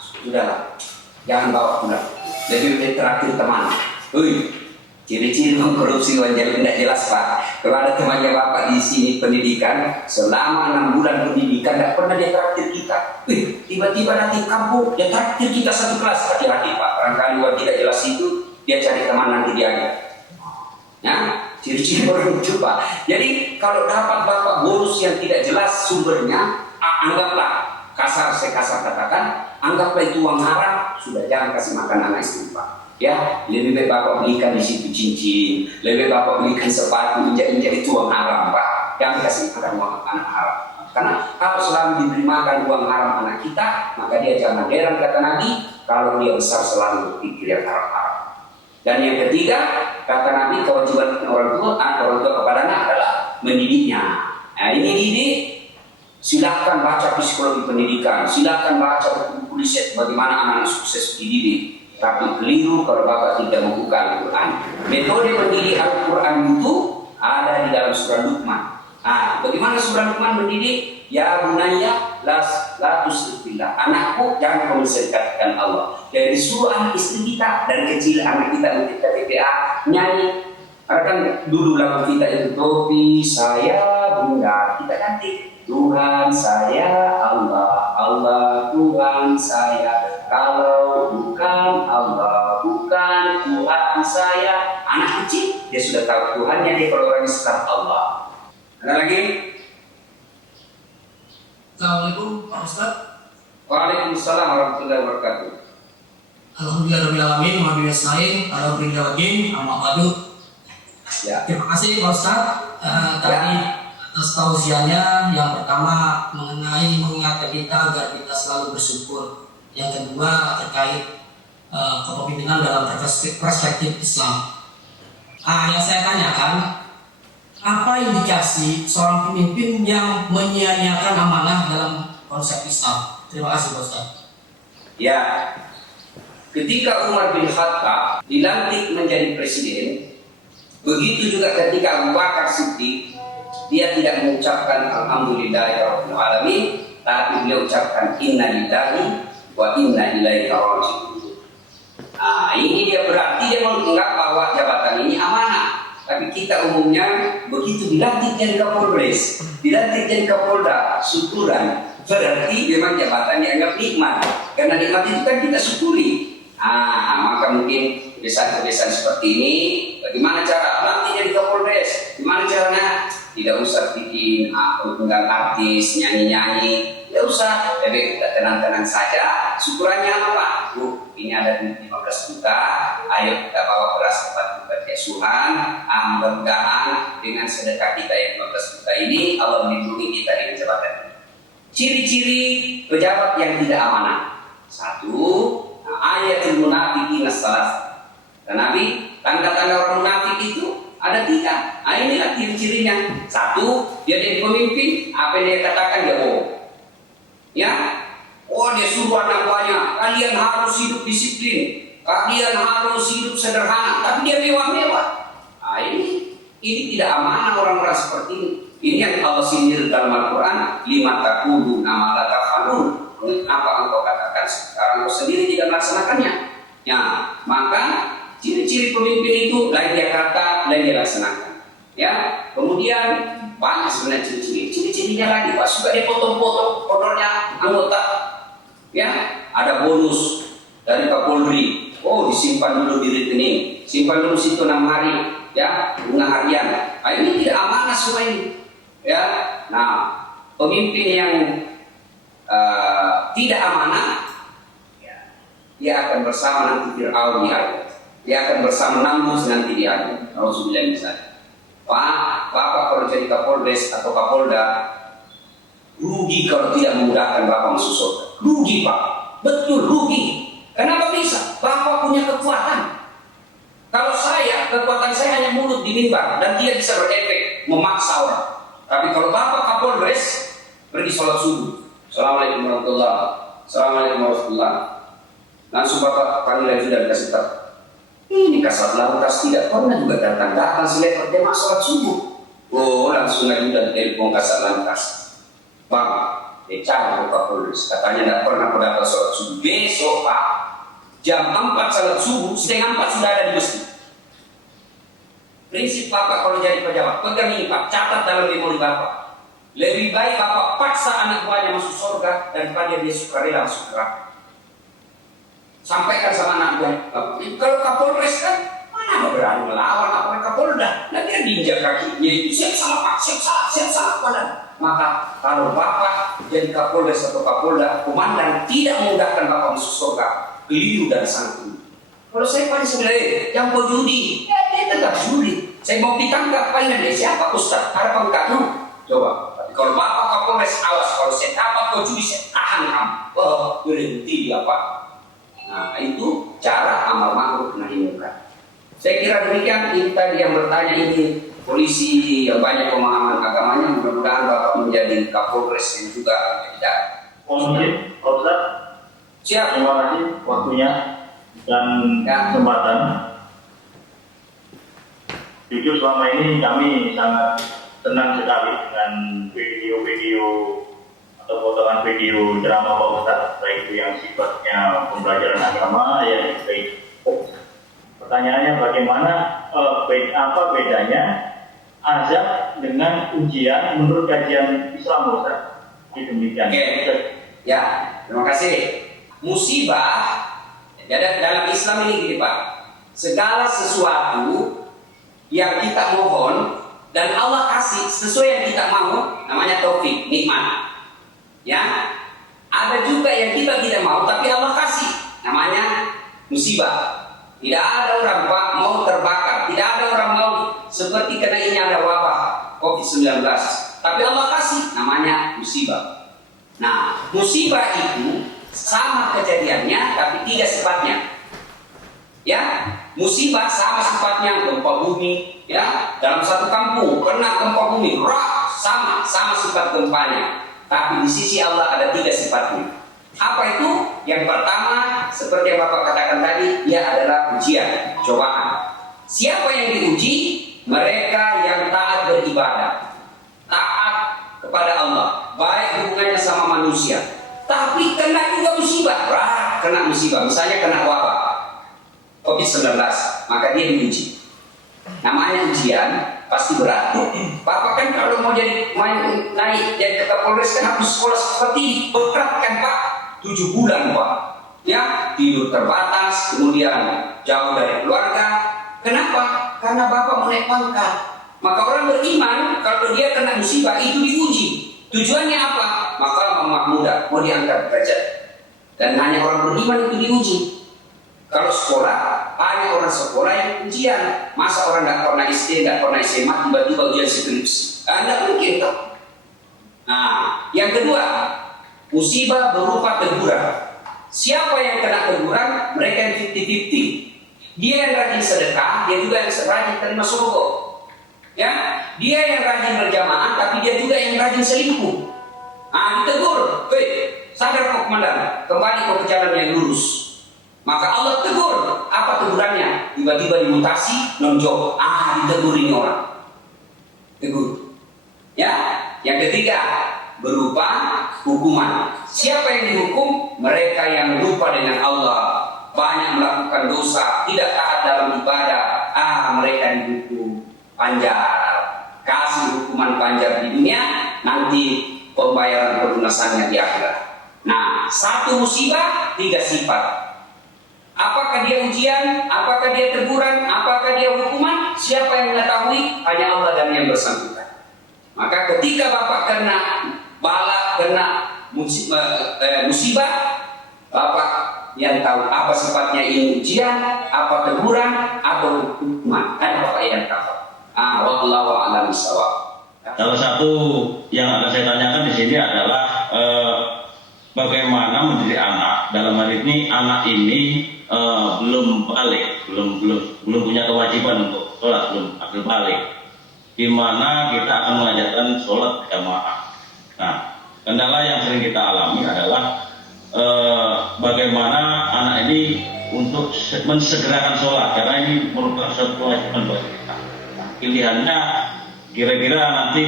sudahlah, jangan bawa pulang. Lebih terakhir teman. Ciri-ciri korupsi wajar tidak jelas Pak. Kalau ada temannya Bapak di sini pendidikan, selama 6 bulan pendidikan tidak pernah dia traktir kita. Tiba-tiba nanti kampung dia traktir kita satu kelas. Hati-hati Pak, barangkali kalau tidak jelas itu dia cari teman nanti dia. Ya, ciri-ciri orang itu Pak. Jadi kalau dapat Bapak bonus yang tidak jelas sumbernya, anggaplah, saya kasar katakan, anggaplah itu uang haram, sudah jangan kasih makan anak istri Pak. Ya, lebih baik bapak belikan di situ cincin, lebih baik bapak belikan sepatu, injak-injak itu uang haram pak. Jangan kasih makan uang anak haram. Karena kalau selalu diberi makan uang haram anak kita, maka dia jangan heran kata Nabi kalau dia besar selalu berpikir yang haram-haram. Dan yang ketiga, kata Nabi kewajiban orang tua kepada anak adalah mendidiknya. Nah ini didik, silakan baca psikologi pendidikan, silakan baca buku riset bagaimana anak sukses dididik. Tapi keliru kalau bapak tidak membuka Al-Quran. Metode mendidik Al-Quran itu ada di dalam surah Luqman. Nah, bagaimana surah Luqman mendidik? Ya bunayya la tusyrik billah. Anakku jangan kau mensyirikkan Allah. Dari suruh anak istri kita dari kecil anak kita ketika TPA nyanyi. Kan dulu lagu kita itu topi saya bunda kita ganti Tuhan saya Allah, Allah Tuhan saya. Kalau bukan Allah, bukan Tuhan saya. Anak kecil dia sudah tahu Tuhannya, dia kalau orangnya setelah Allah. Ada lagi? Assalamualaikum Pak Ustadz. Waalaikumsalam warahmatullahi wabarakatuh. Alhamdulillahirrahmanirrahim. Alhamdulillah amma ba'du. Ya. Terima kasih Pak Ustadz tadi atas tausiahnya. Yang pertama mengenai mengingatkan kita agar kita selalu bersyukur. Yang kedua terkait kepemimpinan dalam perspektif Islam. Yang saya tanyakan, apa indikasi seorang pemimpin yang menyia-nyiakan amanah dalam konsep Islam? Terima kasih Pak Ustadz. Ya, ketika Umar bin Khattab dilantik menjadi presiden, begitu juga ketika Abu Bakar Siddiq, dia tidak mengucapkan Alhamdulillahirabbil alamin, tapi beliau ucapkan Inna lillahi wa inna ilaihi raji'un. Nah, ini dia berarti dia menganggap bahwa jabatan ini amanah. Tapi kita umumnya begitu dilantik jadi Kapolres, dilantik jadi Kapolda, syukuran. Berarti memang jabatan dianggap nikmat. Karena nikmat itu kan kita syukuri. Maka mungkin kebiasaan-kebiasaan seperti ini, bagaimana cara nanti jadi Kapolres? Gimana caranya? Tidak usah bikin penggal artis, nyanyi-nyanyi. Tidak usah, lebih kita tenang-tenang saja. Syukurannya apa? Ini ada 15 juta. Ayo kita bawa beras tempat kita Tuhan. Mudah-mudahan dengan sedekah kita yang 15 juta ini, Allah melindungi kita dengan jabatan ini. Ciri-ciri pejabat yang tidak amanah. Satu, ayatul munafiqin as-salas. Dan Nabi, tanda-tanda orang munafik itu ada 3. Inilah ciri-cirinya. Satu, dia jadi pemimpin, apa yang dia katakan dia bohong. Ya, dia suruh anak buahnya, kalian harus hidup disiplin, kalian harus hidup sederhana, tapi dia mewah-mewah. Ini tidak amanah orang-orang seperti ini. Ini yang Allah sindir dalam Al-Quran. Lima taqulu nama la taf'alun. Apa engkau katakan sekarang engkau sendiri tidak melaksanakannya? Ya, maka ciri-ciri pemimpin itu lain dia kata, lain dia laksanakan. Ya, kemudian banyak sebenarnya ciri-cirinya lagi. Pak suka dia potong-potong honornya anggota. Ya, ada bonus dari Kapolri. Disimpan dulu di rekening, simpan dulu situ 6 hari. Ya, bunga harian. Ini tidak amanah semua ini. Ya, nah pemimpin yang tidak amanah, dia akan bersama nanti Fir'aun di akhirat. Dia akan bersama Namrud nanti di akhirat. Alhamdulillah misalnya. Bapak kalau jadi Kapolres atau Kapolda, rugi kalau tidak memudahkan Bapak masuk surga. Rugi Pak, betul rugi. Kenapa bisa? Bapak punya kekuatan. Kalau kekuatan saya hanya mulut di mimbar dan tidak bisa berefek memaksa orang. Tapi kalau Bapak Kapolres pergi sholat subuh, Assalamualaikum warahmatullahi wabarakatuh, Assalamualaikum warahmatullahi wabarakatuh. Langsung Bapak panggilan sudah dikasih tahu. Ini kasat lantas tidak pernah juga datang selepas dia sholat subuh. Langsung aja udah telepon kasat lantas. Bang, cari Kapolres, katanya tidak pernah datang sholat subuh. Besok Pak, jam 4 sholat subuh, setengah 4 sudah ada di masjid. Prinsip Bapak kalau jadi pejabat, pegang ini Pak, catat dalam memori Bapak. Lebih baik Bapak paksa anak buahnya masuk surga daripada dia sukarela masuk neraka. Sampaikan sama anak buah, kalau Kapolres kan mana berani melawan apa Kapolda? Nanti dia diinjak kakinya itu siap salah Pak, siap salah komandan. Maka kalau Bapak jadi Kapolres atau Kapolda, komandan tidak memudahkan Bapak masuk surga, keliru dan sangat keliru. Kalau saya pada sebenarnya yang mau judi, ya dia tetap judi. Saya mau ditangkap, paling dia siapa Ustaz? Harapan kamu? Coba. Tapi kalau Bapak Kapolres awas, kalau saya dapat kau judi, saya tahan kamu. Oh, berhenti dia Pak. Nah, itu cara amal ma'ruf nahi munkar. Saya kira demikian. Ini tadi yang bertanya ini polisi yang banyak pemahaman agamanya, mudah-mudahan Bapak menjadi Kapolres yang juga tidak. Mungkin, Ustaz. Siap. Terima kasih waktunya dan kesempatan. Jujur selama ini kami sangat senang sekali dengan video-video atau potongan video drama Pak Ustadz, baik itu yang sifatnya pembelajaran agama, yang baik. Pertanyaannya bagaimana, apa bedanya azab dengan ujian menurut kajian Islam Ustadz? Demikian. Oke. Ya, terima kasih. Musibah dalam Islam ini gini Pak, segala sesuatu yang kita mohon dan Allah kasih sesuai yang kita mau, namanya taufik, nikmat. Ya, ada juga yang kita tidak mau tapi Allah kasih, namanya musibah. Tidak ada orang Pak mau terbakar, tidak ada orang mau seperti kena ini ada wabah COVID-19, tapi Allah kasih, namanya musibah. Nah, musibah itu sama kejadiannya tapi tidak sifatnya. Ya, musibah sama sifatnya, gempa bumi, ya, dalam satu kampung kena gempa bumi, sama sifat gempanya. Tapi di sisi Allah ada 3 sifatnya. Apa itu? Yang pertama, seperti yang Bapak katakan tadi, dia adalah ujian, cobaan. Siapa yang diuji? Mereka yang taat beribadah, taat kepada Allah, baik hubungannya sama manusia. Tapi kena juga musibah, kena musibah, misalnya kena wabah COVID-19, maka dia diuji. Namanya ujian, pasti berat. Bapak kan kalau mau naik jadi ke Kapolres kan harus sekolah seperti ini, berat kan Pak? 7 bulan Pak. Ya, tidur terbatas, kemudian jauh dari keluarga. Kenapa? Karena Bapak mau naik pangkat. Maka orang beriman kalau dia kena musibah itu diuji. Tujuannya apa? Maka mudah mau diangkat derajat. Dan hanya orang beriman itu diuji. Kalau sekolah, hanya orang sekolah yang ujian. Masa orang nggak pernah SD, nggak pernah SMA, tiba-tiba ujian skripsi? Nggak mungkin toh. Nah, yang kedua, musibah berupa teguran. Siapa yang kena teguran? Mereka yang 50-50. Dia yang rajin sedekah, dia juga yang rajin terima surga. Ya, dia yang rajin berjamaah, tapi dia juga yang rajin selingkuh. Nah, ditegur, sadar kok komandan, kembali ke jalan yang lurus. Maka Allah tegur, apa tegurannya? Tiba-tiba dimutasi, nonjok, ditegur ini orang. Tegur. Ya, yang ketiga berupa hukuman. Siapa yang dihukum? Mereka yang lupa dengan Allah, banyak melakukan dosa, tidak taat dalam ibadah. Mereka dihukum panjar, kasih hukuman panjar di dunia, nanti pembayaran pelunasannya di akhirat. Nah, satu musibah, 3 sifat. Apakah dia ujian? Apakah dia teguran? Apakah dia hukuman? Siapa yang mengetahui? Hanya Allah dan yang bersangkutan. Maka ketika Bapak kena bala, kena musibah, Bapak yang tahu apa sifatnya ini ujian, apa teguran, atau hukuman. Kan Bapak yang tahu. Wallahu a'lam bishawab. Salah satu yang akan saya tanyakan di sini adalah bagaimana mendidik anak. Dalam hal ini anak ini belum balik, belum punya kewajiban untuk sholat, belum akil balik. Di mana kita akan mengajarkan sholat berjamaah. Nah, kendala yang sering kita alami adalah bagaimana anak ini untuk mensegerakan sholat, karena ini merupakan suatu kewajiban buat kita. Pilihannya kira-kira nanti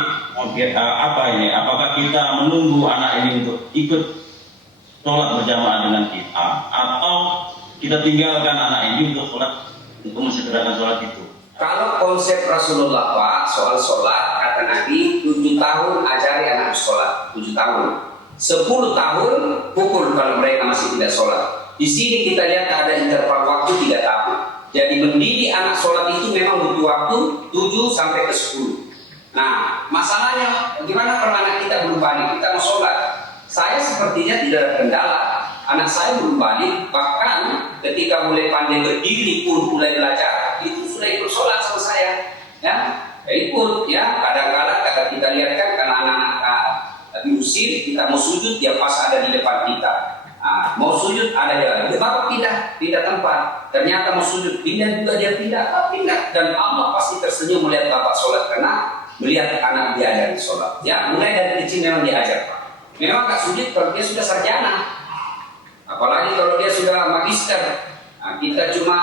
apa ini? Apakah kita menunggu anak ini untuk ikut sholat berjamaah dengan kita, atau kita tinggalkan anak ini untuk sholat, untuk mensegerakan sholat itu? Kalau konsep Rasulullah Pak soal sholat, kata Nabi 7 tahun ajari anak sholat, 7 tahun, 10 tahun pukul kalau mereka masih tidak sholat. Di sini kita lihat ada interval waktu 3 tahun. Jadi mendidik anak sholat itu memang butuh waktu 7 sampai ke 10. Nah, masalahnya bagaimana kalau anak kita belum balik, kita mau sholat? Saya sepertinya tidak ada kendala, anak saya belum balik, bahkan ketika mulai pandai berdiri pun mulai belajar, itu sudah ikut sholat sama saya, ya ikut, ya kadang-kadang kita lihat kan karena anak-anak diusir, kita mau sujud dia pas ada di depan kita, mau sujud ada dia bapak pindah tempat, ternyata mau sujud pindah juga dia pindah, dan Allah pasti tersenyum melihat bapak sholat karena melihat anak diajari sholat, ya mulai dari kecil memang diajar Pak. Memang gak sulit kalau dia sudah sarjana, apalagi kalau dia sudah magister. Kita cuma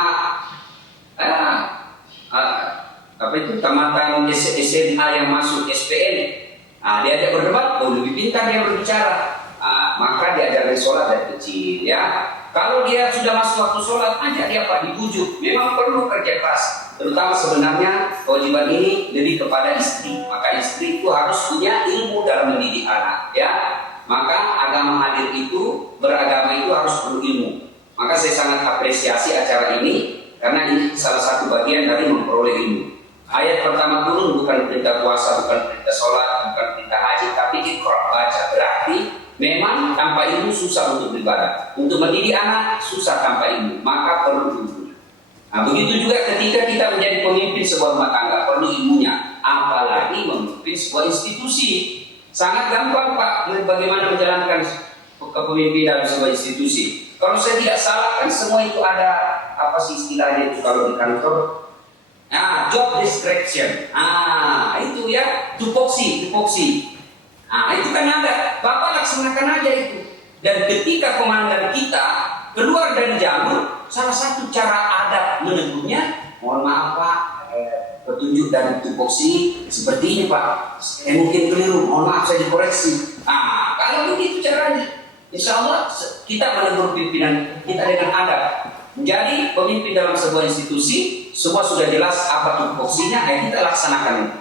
apa itu tamatan SMA yang masuk SPN, diajak berdebat, lebih pintar dia berbicara, maka diajarkan sholat dari kecil, ya. Kalau dia sudah masuk waktu sholat, ajak dia Pak, dibujuk. Memang perlu kerja keras, terutama sebenarnya kewajiban ini lebih kepada istri. Maka istri itu harus punya ilmu dalam mendidik anak, ya. Maka agama hadir itu, beragama itu harus perlu ilmu. Maka saya sangat apresiasi acara ini karena ini salah satu bagian dari memperoleh ilmu. Ayat pertama turun bukan perintah puasa, bukan perintah sholat, bukan perintah haji, tapi ikra, baca. Berarti memang tanpa ilmu susah untuk beribadah. Untuk mendidik anak susah tanpa ilmu, maka perlu ilmu. Begitu juga ketika kita menjadi pemimpin sebuah rumah tangga, perlu ilmunya. Apalagi memimpin sebuah institusi. Sangat gampang Pak, bagaimana menjalankan kepemimpinan dalam sebuah institusi. Kalau saya tidak salah kan semua itu ada, apa sih istilahnya itu kalau di kantor? Job description. Itu ya, tupoksi. Itu kan ada. Bapak laksanakan aja itu. Dan ketika komandan kita keluar dari jalur, salah satu cara adab menegurnya, mohon maaf Pak, petunjuk dari tupoksi seperti ini Pak. Mungkin keliru, mohon maaf saya dikoreksi. Kalau begitu caranya, insya Allah kita menegur pimpinan kita dengan adab. Menjadi pemimpin dalam sebuah institusi, semua sudah jelas apa tupoksinya, kita laksanakan itu.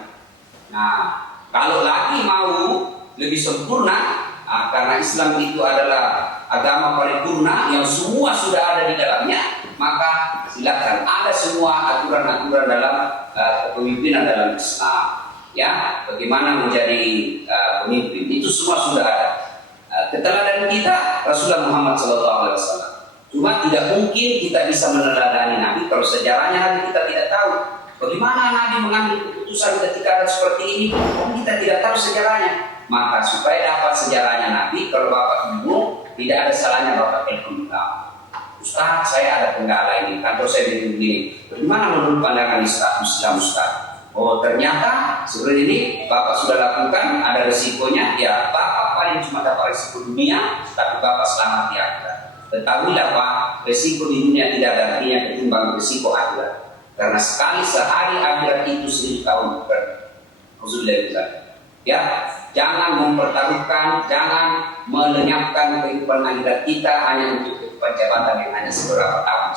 Kalau lagi mau lebih sempurna, karena Islam itu adalah agama paripurna yang semua sudah ada di dalamnya, maka silakan ada semua aturan-aturan dalam kepemimpinan dalam Islam. Ya, bagaimana menjadi pemimpin itu semua sudah ada. Keteladanan kita Rasulullah Muhammad SAW. Cuma tidak mungkin kita bisa meneladani Nabi kalau sejarahnya kita tidak tahu. Bagaimana Nabi mengambil keputusan ketika ada seperti ini? Kita tidak tahu sejarahnya. Maka supaya dapat sejarahnya Nabi, kalau Bapak bingung, tidak ada salahnya Bapak telepon kita. Ustaz, saya ada kendala ini, kantor saya begini. Bagaimana menurut pandangan Islam Ustaz? Oh ternyata seperti ini Bapak sudah lakukan, ada resikonya. Ya Bapak paling cuma dapat resiko dunia, tapi Bapak selamat di akhirat. Ketahuilah Pak, resiko di dunia tidak ada artinya ketimbang resiko akhirat. Karena sekali sehari akhirat itu 1000 tahun Rasulullah. Ya, jangan mempertaruhkan, jangan melenyapkan kehidupan akhirat kita hanya untuk kehidupan jabatan yang hanya beberapa tahun.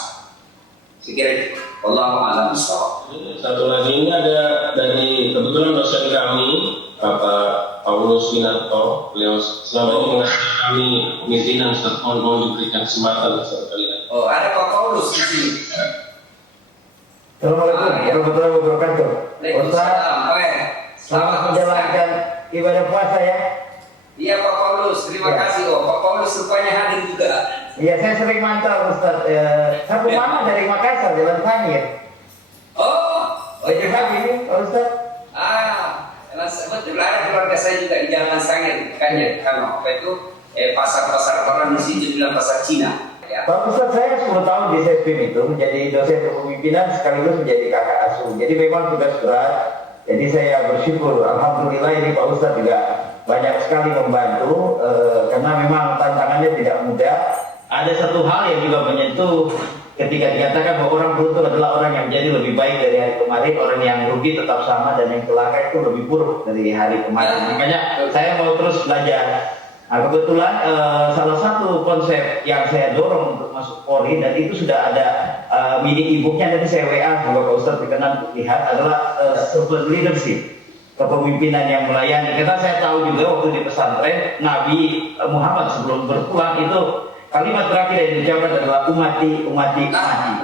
Sekiranya Wallahu a'lam bishawab. Satu lagi ini ada dari kebetulan dosen kami Bapak Paulus Winarto. Beliau selama ini mengajar kami pemimpinan, mohon diberikan kesempatan sekali lagi. Oh, ada Pak Paulus di sini. Assalamualaikum warahmatullahi wabarakatuh. Waalaikumsalam. Selamat menjalankan ibadah puasa ya. Iya Pak Paulus, terima kasih. Pak Paulus rupanya hadir juga. Iya, saya sering mantau Ustaz. Satu mama dari Makassar, Jalan Sangir. Oh iya Pak ini Pak Ustaz. Betul, ada keluarga saya juga di Jalan Sangir. Kayaknya kalau apa itu pasar-pasar orang di sini bilang pasar Cina. Ya. Pak Ustaz, saya 10 tahun di SESPIM itu menjadi dosen kepemimpinan sekaligus menjadi kakak asuh. Jadi memang tugas berat. Jadi saya bersyukur, alhamdulillah ini Pak Ustaz juga banyak sekali membantu karena memang tantangannya tidak mudah. Ada satu hal yang juga menyentuh ketika dikatakan bahwa orang beruntung adalah orang yang menjadi lebih baik dari hari kemarin, orang yang rugi tetap sama dan yang celaka itu lebih buruk dari hari kemarin. Makanya saya mau terus belajar. Kebetulan salah satu konsep yang saya dorong untuk masuk Polri dan itu sudah ada mini e-booknya, nanti saya WA juga Pak Ustaz berkenan untuk lihat, adalah servant leadership, kepemimpinan yang melayani. Karena saya tahu juga waktu di pesantren Nabi Muhammad sebelum berpulang itu kalimat terakhir yang diucapkan adalah umati.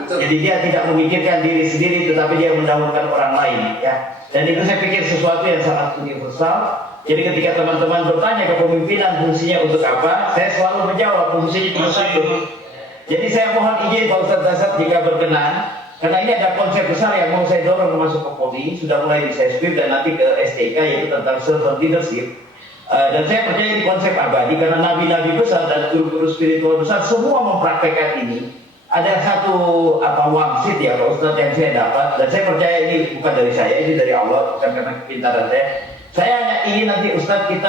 Jadi dia tidak memikirkan diri sendiri, tetapi dia mendahulukan orang lain. Ya. Dan itu saya pikir sesuatu yang sangat universal. Jadi ketika teman-teman bertanya kepemimpinan fungsinya untuk apa, saya selalu menjawab fungsinya cuma satu. Jadi saya mohon izin Pak Ustadz Dasar jika berkenan, karena ini ada konsep besar yang mau saya dorong masuk ke Polri, sudah mulai di Sespir dan nanti ke STK, yaitu tentang servant leadership. Dan saya percaya ini konsep abadi karena nabi-nabi besar dan guru-guru spiritual besar semua mempraktekkan ini. Ada satu wangsit ya Pak Ustadz yang saya dapat, dan saya percaya ini bukan dari saya, ini dari Allah, bukan karena kepintaran saya. Saya hanya ingin nanti Ustadz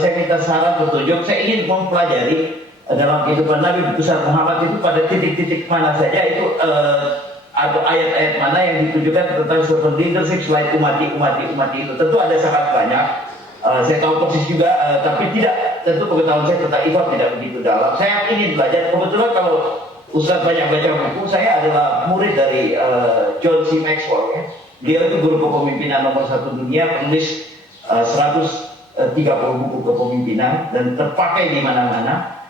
saya minta saran petunjuk, saya ingin mempelajari dalam kehidupan Nabi besar Muhammad itu pada titik-titik mana saja itu atau ayat-ayat mana yang ditujukan tentang servant leadership selain umati itu. Tentu ada sangat banyak. Saya tahu persis juga, tapi tidak, tentu pengetahuan saya tentang IFA tidak begitu dalam. Saya ingin belajar. Kebetulan kalau Ustadz banyak baca buku, saya adalah murid dari John C. Maxwell. Ya. Dia itu guru kepemimpinan nomor 1 dunia, penulis 130 buku kepemimpinan dan terpakai di mana-mana.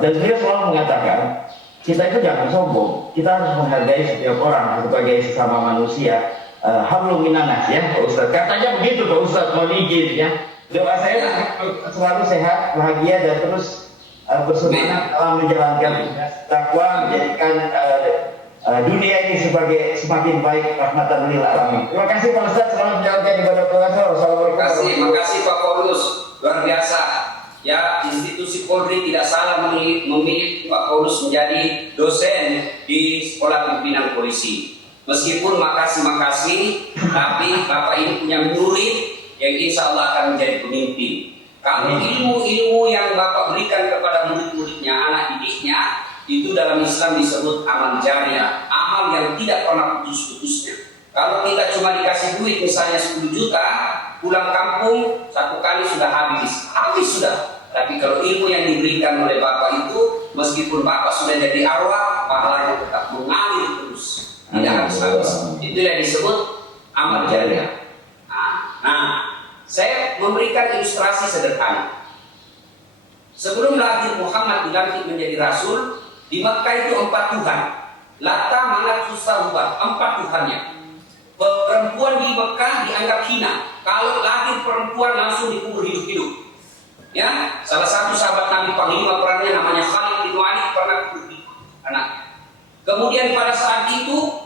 Dan beliau selalu mengatakan, kita itu jangan sombong, kita harus menghargai setiap orang sebagai sesama manusia. Hablum minanas ya Pak Ustadz, katanya begitu Pak Ustadz, mohon izin ya. Doa saya selalu sehat, bahagia dan terus bersemangat dalam menjalankan tugas takwa, menjadikan dunia ini sebagai semakin baik rahmatan lil alamin. Terima kasih Pak Ustadz, selamat menjalankan ibadah puasa. Wassalamualaikum. Terima kasih Pak Paulus, luar biasa. Ya, institusi Polri tidak salah memilih Pak Paulus menjadi dosen di Sekolah Pimpinan Polisi. Meskipun makasih, tapi Bapak ini punya murid yang insya Allah akan menjadi pemimpin. Kalau ilmu-ilmu yang Bapak berikan kepada murid-muridnya, anak didiknya, itu dalam Islam disebut amal jariah, amal yang tidak pernah putus-putusnya. Kalau kita cuma dikasih duit misalnya 10 juta, pulang kampung 1 kali sudah habis sudah. Tapi kalau ilmu yang diberikan oleh Bapak itu, meskipun Bapak sudah jadi arwah, pahalanya tetap mengalir terus, tidak habis-habis. Itulah yang disebut amal jariah. Nah, saya memberikan ilustrasi sederhana. Sebelum lahir Muhammad dilantik menjadi Rasul, di Makkah itu 4 Tuhan. Lata, Manat, Uzza, Hubal, 4 Tuhannya. Perempuan di Makkah dianggap hina. Kalau lahir perempuan langsung dikubur hidup-hidup. Ya, salah satu sahabat Nabi panglima perangnya namanya Khalid bin Walid pernah kubur anak. Kemudian pada saat itu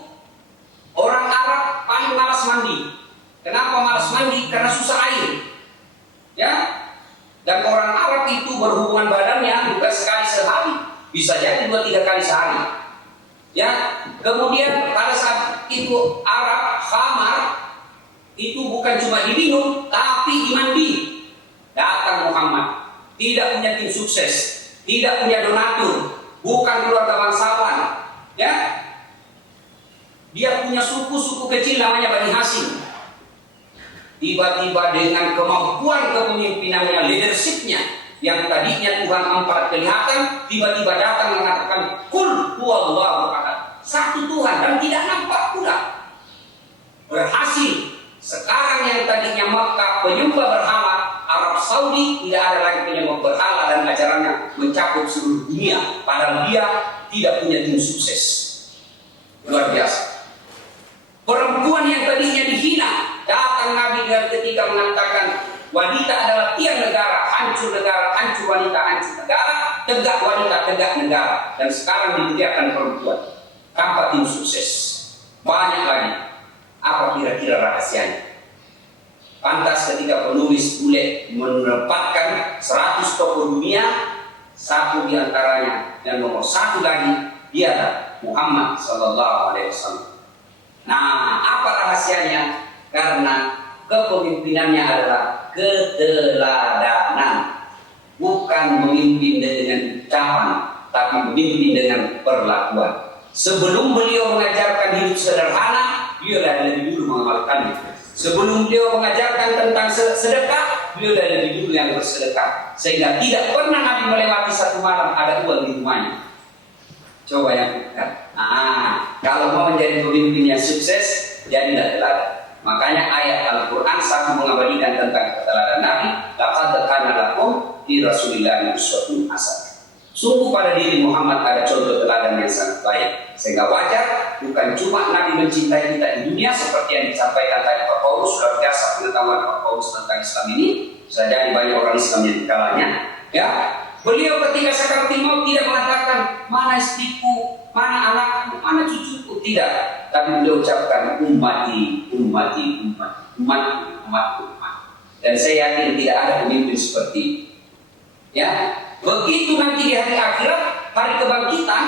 orang Arab paling malas mandi. Kenapa malas mandi? Karena susah air. Ya, dan orang Arab itu berhubungan badannya bukan sekali sehari, bisa jadi 2-3 kali sehari. Ya, kemudian pada saat itu Arab khamar itu bukan cuma diminum, tapi dimandi. Datang Muhammad, tidak punya tim sukses, tidak punya donatur, bukan keluarga bangsawan, ya. Dia punya suku kecil namanya Bani Hashim. Tiba-tiba dengan kemampuan kepemimpinannya, leadershipnya, yang tadinya Tuhan 4 kelihatan, tiba-tiba datang mengatakan Qul huwallahu ahad, 1 Tuhan dan tidak nampak pula. Berhasil. Sekarang yang tadinya Makkah penyembah berhala, Arab Saudi tidak ada lagi penyembah berhala dan ajarannya mencakup seluruh dunia. Padahal dia tidak punya tim sukses. Luar biasa. Perempuan yang tadinya dihina, datang Nabi dengan ketika mengatakan wanita adalah tiang negara, hancur wanita, hancur negara, tegak wanita, tegak negara. Dan sekarang dimuliakan perempuan tanpa tim sukses. Banyak lagi. Apa kira-kira rahasianya? Pantas ketika penulis bule menempatkan 100 tokoh dunia, 1 diantaranya dan nomor 1 lagi dia Muhammad Sallallahu Alaihi Wasallam. Nah, apa rahasianya? Karena kepemimpinannya adalah keteladanan, bukan memimpin dengan ucapan, tapi memimpin dengan perlakuan. Sebelum beliau mengajarkan hidup sederhana, beliau dah lebih dulu mengamalkannya. Sebelum beliau mengajarkan tentang sedekah, beliau dah lebih dulu yang bersedekah. Sehingga tidak pernah Nabi melewati 1 malam ada uang di rumahnya. Coba yang bukan. Kalau mau menjadi pemimpin yang sukses, jadilah teladan. Makanya ayat Al-Quran satu mengabadikan tentang keteladanan Nabi. Laqad kana lakum fi Rasulillahi uswatun hasanah. Sungguh pada diri Muhammad ada contoh teladan yang sangat baik. Sehingga wajar bukan cuma Nabi mencintai kita di dunia seperti yang disampaikan tadi Pak Paulus, luar biasa pengetahuan Pak Paulus tentang Islam ini. Bisa jadi banyak orang Islam yang dikalahnya. Ya, beliau ketika sakaratul maut tidak mengatakan mana istriku, mana anakku, mana cucuku, tidak. Tapi beliau ucapkan ummati, ummati, ummati, umatku, umatku, umatku. Dan saya yakin tidak ada pemimpin seperti itu. Ya, begitu nanti di hari akhirat, hari kebangkitan,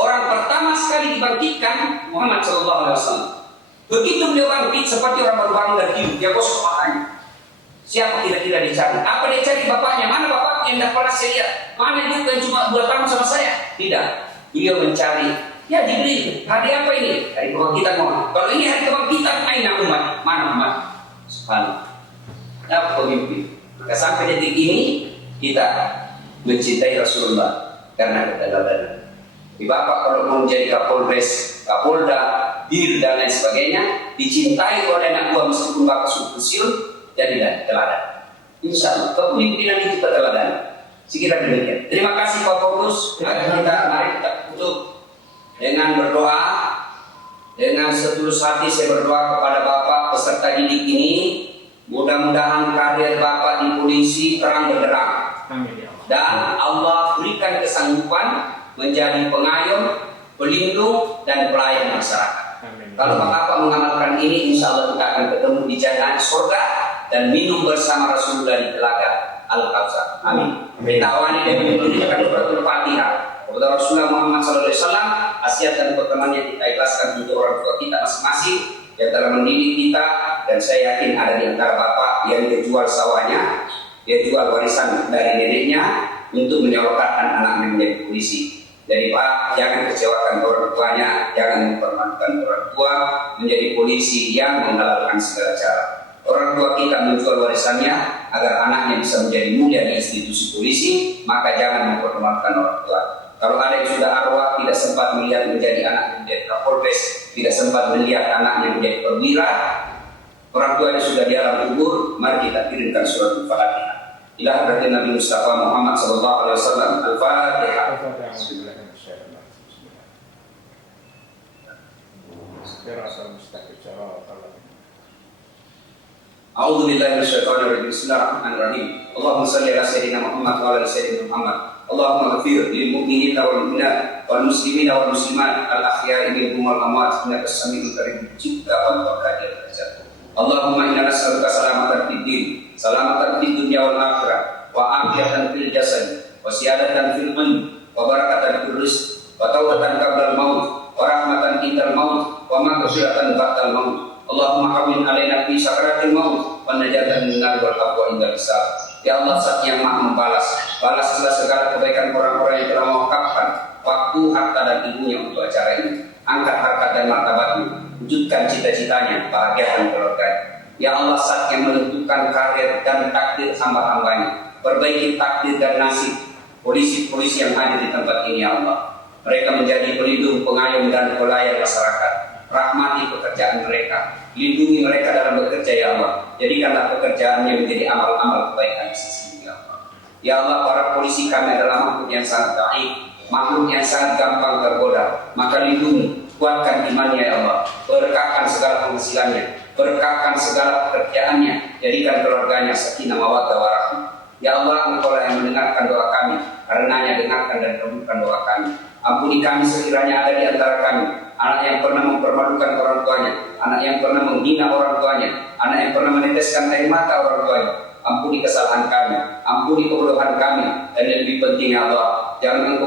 orang pertama sekali dibangkitkan Muhammad SAW. Begitu beliau bangkit seperti orang baru bangun dari tidur, dia kosong matanya. Siapa kira-kira dicari? Apa dia cari bapaknya? Mana bapaknya yang tidak pernah saya lihat? Mana dia yang cuma 2 tahun sama saya? Tidak. Beliau mencari. Ya diberi. Hari apa ini? Hari kebangkitan Muhammad. Kalau ini hari kebangkitan, aina umat? Mana umat? Subhanallah. Apa pemimpin? Maka sampai detik ini kita mencintai Rasulullah karena keteladanan. Di Bapak kalau mau menjadi Kapolres, Kapolda, Dir dan lain sebagainya, dicintai oleh anak buah meskipun Bapak sudah pensiun, jadilah teladan. Insya Allah kepemimpinan itu teladan. Sekira demikian. Terima kasih Pak Paulus. Mari kita tutup dengan berdoa. Dengan setulus hati saya berdoa kepada Bapak peserta didik ini. Mudah-mudahan karir Bapak di polisi terang benderang. Dan Allah berikan kesanggupan menjadi pengayom, pelindung dan pelayan masyarakat. Kalau Bapak mengamalkan ini, insya Allah kita akan ketemu di jalan surga dan minum bersama Rasulullah di telaga Al-Kautsar. Amin. Kita awali dengan menunjukkan suratul Fatihah kepada Rasulullah Muhammad SAW. Asiat dan pertemanannya kita ikhlaskan untuk orang tua kita masing-masing yang telah mendidik kita, dan saya yakin ada di antara Bapak yang dia jual sawahnya, dia jual warisan dari neneknya untuk menyekolahkan anaknya menjadi polisi. Jadi Pak, jangan kecewakan orang tuanya, jangan mempermalukan orang tua menjadi polisi yang menghalalkan segala cara. Orang tua kita menjual warisannya agar anaknya bisa menjadi mulia di institusi polisi, maka jangan mempermalukan orang tua. Kalau ada yang sudah arwah tidak sempat melihat menjadi anak menjadi Kapolres, tidak sempat melihat anaknya menjadi perwira, orang tuanya sudah di alam kubur, mari kita kirimkan surat Al-Fatihah. Ila hadratin Nabi Mustafa Muhammad sallallahu alaihi wasallam. Al-Fatihah. A'udzu billahi minasyaitonir rajim. Bismillahirrahmanirrahim. Allahumma shalli ala sayyidina Muhammad wa ala sayyidina Muhammad. Allahumma ighfir lil mu'minina wal mu'minat wal muslimina wal muslimat al ahya'i minhum wal amwat innaka samiul karim jidda wal qadir. Allahumma inna nas'aluka salamatan fid din, salamatan fid dunya wal akhirah, wa afiyatan fil jasad, wa siyadatan fil ilm, wa barakatan fil rizq, wa tawbatan qabla al maut, wa rahmatan indal maut, wa maghfiratan ba'dal maut. Allahumma hawwin alaina fi sakaratil maut, wa najatan minal wal afwa indal hisab. Ya Allah, Zat yang Maha membalas, balaslah segala kebaikan orang-orang yang telah mewakafkan waktu, harta dan ilmunya untuk acara ini. Angkat harkat dan martabatnya, wujudkan cita-citanya, bahagiakan keluarganya. Ya Allah, Zat yang menentukan karir dan takdir hamba-hambanya, perbaiki takdir dan nasib polisi-polisi yang hadir di tempat ini, ya Allah. Mereka menjadi pelindung, pengayom dan pelayan masyarakat. Rahmati pekerjaan mereka, lindungi mereka dalam bekerja, ya Allah. Jadikanlah pekerjaannya menjadi amal-amal kebaikan di sisi, ya Allah. Ya Allah, para polisi kami adalah makhluk yang sangat baik, makhluk yang sangat gampang tergoda. Maka lindungi, kuatkan imannya, ya Allah. Berkahkan segala penghasilannya, berkahkan segala pekerjaannya, jadikan keluarganya sakinah mawaddah warahmah. Ya Allah, Engkau yang mendengarkan doa kami, karenanya dengarkan dan kabulkan doa kami. Ampuni kami sekiranya ada di antara kami anak yang pernah mempermalukan orang tuanya, anak yang pernah menghina orang tuanya, anak yang pernah meneteskan air mata orang tuanya. Ampuni kesalahan kami, ampuni kebodohan kami, dan yang lebih penting, ya Allah, jangan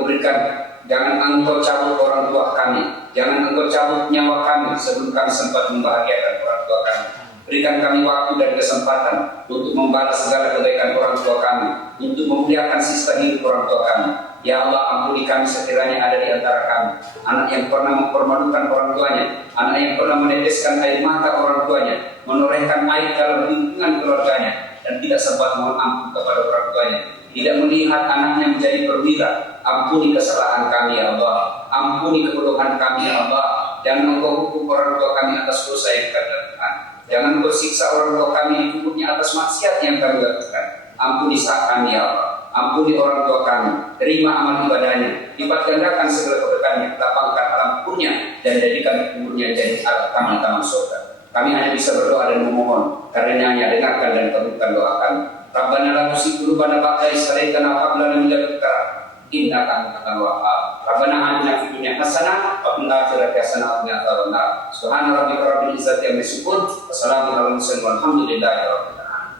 Engkau cabut orang tua kami, jangan Engkau cabut nyawa kami sebelum kami sempat membahagiakan orang tua kami. Berikan kami waktu dan kesempatan untuk membalas segala kebaikan orang tua kami, untuk memuliakan sisa hidup orang tua kami. Ya Allah, ampuni kami sekiranya ada di antara kami anak yang pernah mempermalukan orang tuanya, anak yang pernah meneteskan air mata orang tuanya, menorehkan air dalam lingkungan keluarganya, dan tidak sempat mohon ampun kepada orang tuanya, tidak melihat anaknya menjadi perwira. Ampuni kesalahan kami, ya Allah. Ampuni kebodohan kami, ya Allah. Jangan Engkau hukum orang tua kami atas dosa yang kami lakukan. Jangan bersiksa orang tua kami di tubuhnya atas maksiat yang kami lakukan. Ampuni saat kami, ya Allah. Ampuni orang tua kami, terima amal ibadahnya, lipat gandakan segala keberkahannya, lapangkan alam kuburnya, dan jadikan kuburnya jadi alat taman-taman surga. Kami hanya bisa berdoa dan memohon, karenanya dengarkan dan kabulkan doa kami. Rabbana la tuzigh qulubana ba'da idh hadaytana wa hab lana min ladunka innaka antal wahhab. Rabbana atina fid dunya hasanah wa fil akhirati hasanah wa qina adzabannar. Subhana rabbika rabbil izzati amma yasifun, wa salamun alal mursalin walhamdulillahi rabbil alamin.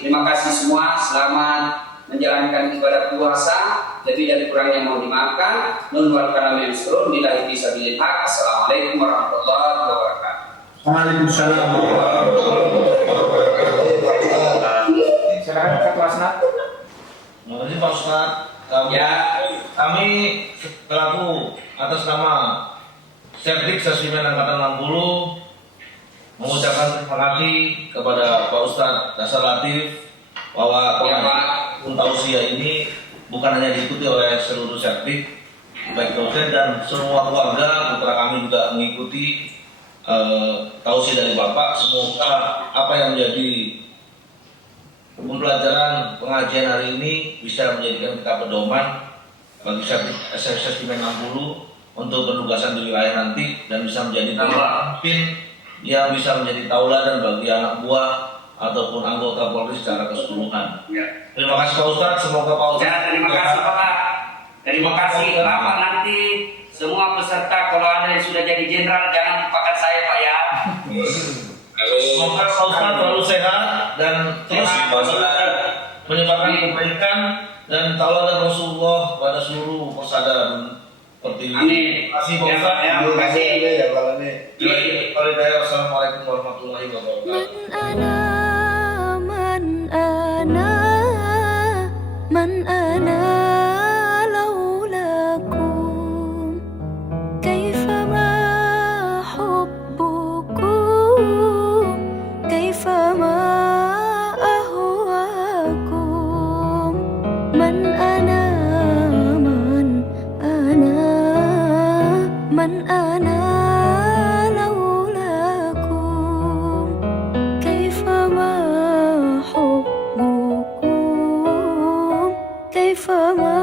Terima kasih semua. Selamat menjalankan ibadah puasa. Jadi dari kurangnya mohon dimaafkan. Nun wal kalam yang surun billahi fisabilil haq. Assalamualaikum warahmatullahi wabarakatuh. Waalaikumsalam warahmatullahi wabarakatuh. Silakan Kak Wasna. Terima kasih Pak Ustadz. Kami selaku atas nama Setdik Seswimen Angkatan 60 mengucapkan terima kasih kepada Pak Ustadz Dasar Latif bahwa pengajian tausiah ini bukan hanya diikuti oleh seluruh Setdik, baik dosen dan semua keluarga, putra kami juga mengikuti tausiah dari Bapak. Semoga apa yang menjadi pembelajaran pengajian hari ini bisa menjadikan kita pedoman bagi Seswimen 60 untuk penugasan di wilayah nanti dan bisa menjadi pemimpin yang bisa menjadi tauladan bagi anak buah ataupun anggota Polri secara keseluruhan. Terima kasih Pak Ustadz, semoga Pak Ustadz. Terima kasih Bapak. Terima kasih Bapak. Nanti semua peserta kalau ada yang sudah jadi jenderal jangan lupakan saya Pak ya. Semoga Pak Ustadz selalu sehat dan terus menyebarkan kebaikan dan tauladan Rasulullah pada seluruh persada seperti ini. Amin. Terima kasih Pak Ustadz. Terima kasih. Assalamualaikum warahmatullahi wabarakatuh. Man ana laulakum kaifa ma hubbukum kaifa ma ahwakum man ana laulakum kaifa ma hubbukum kaifa ma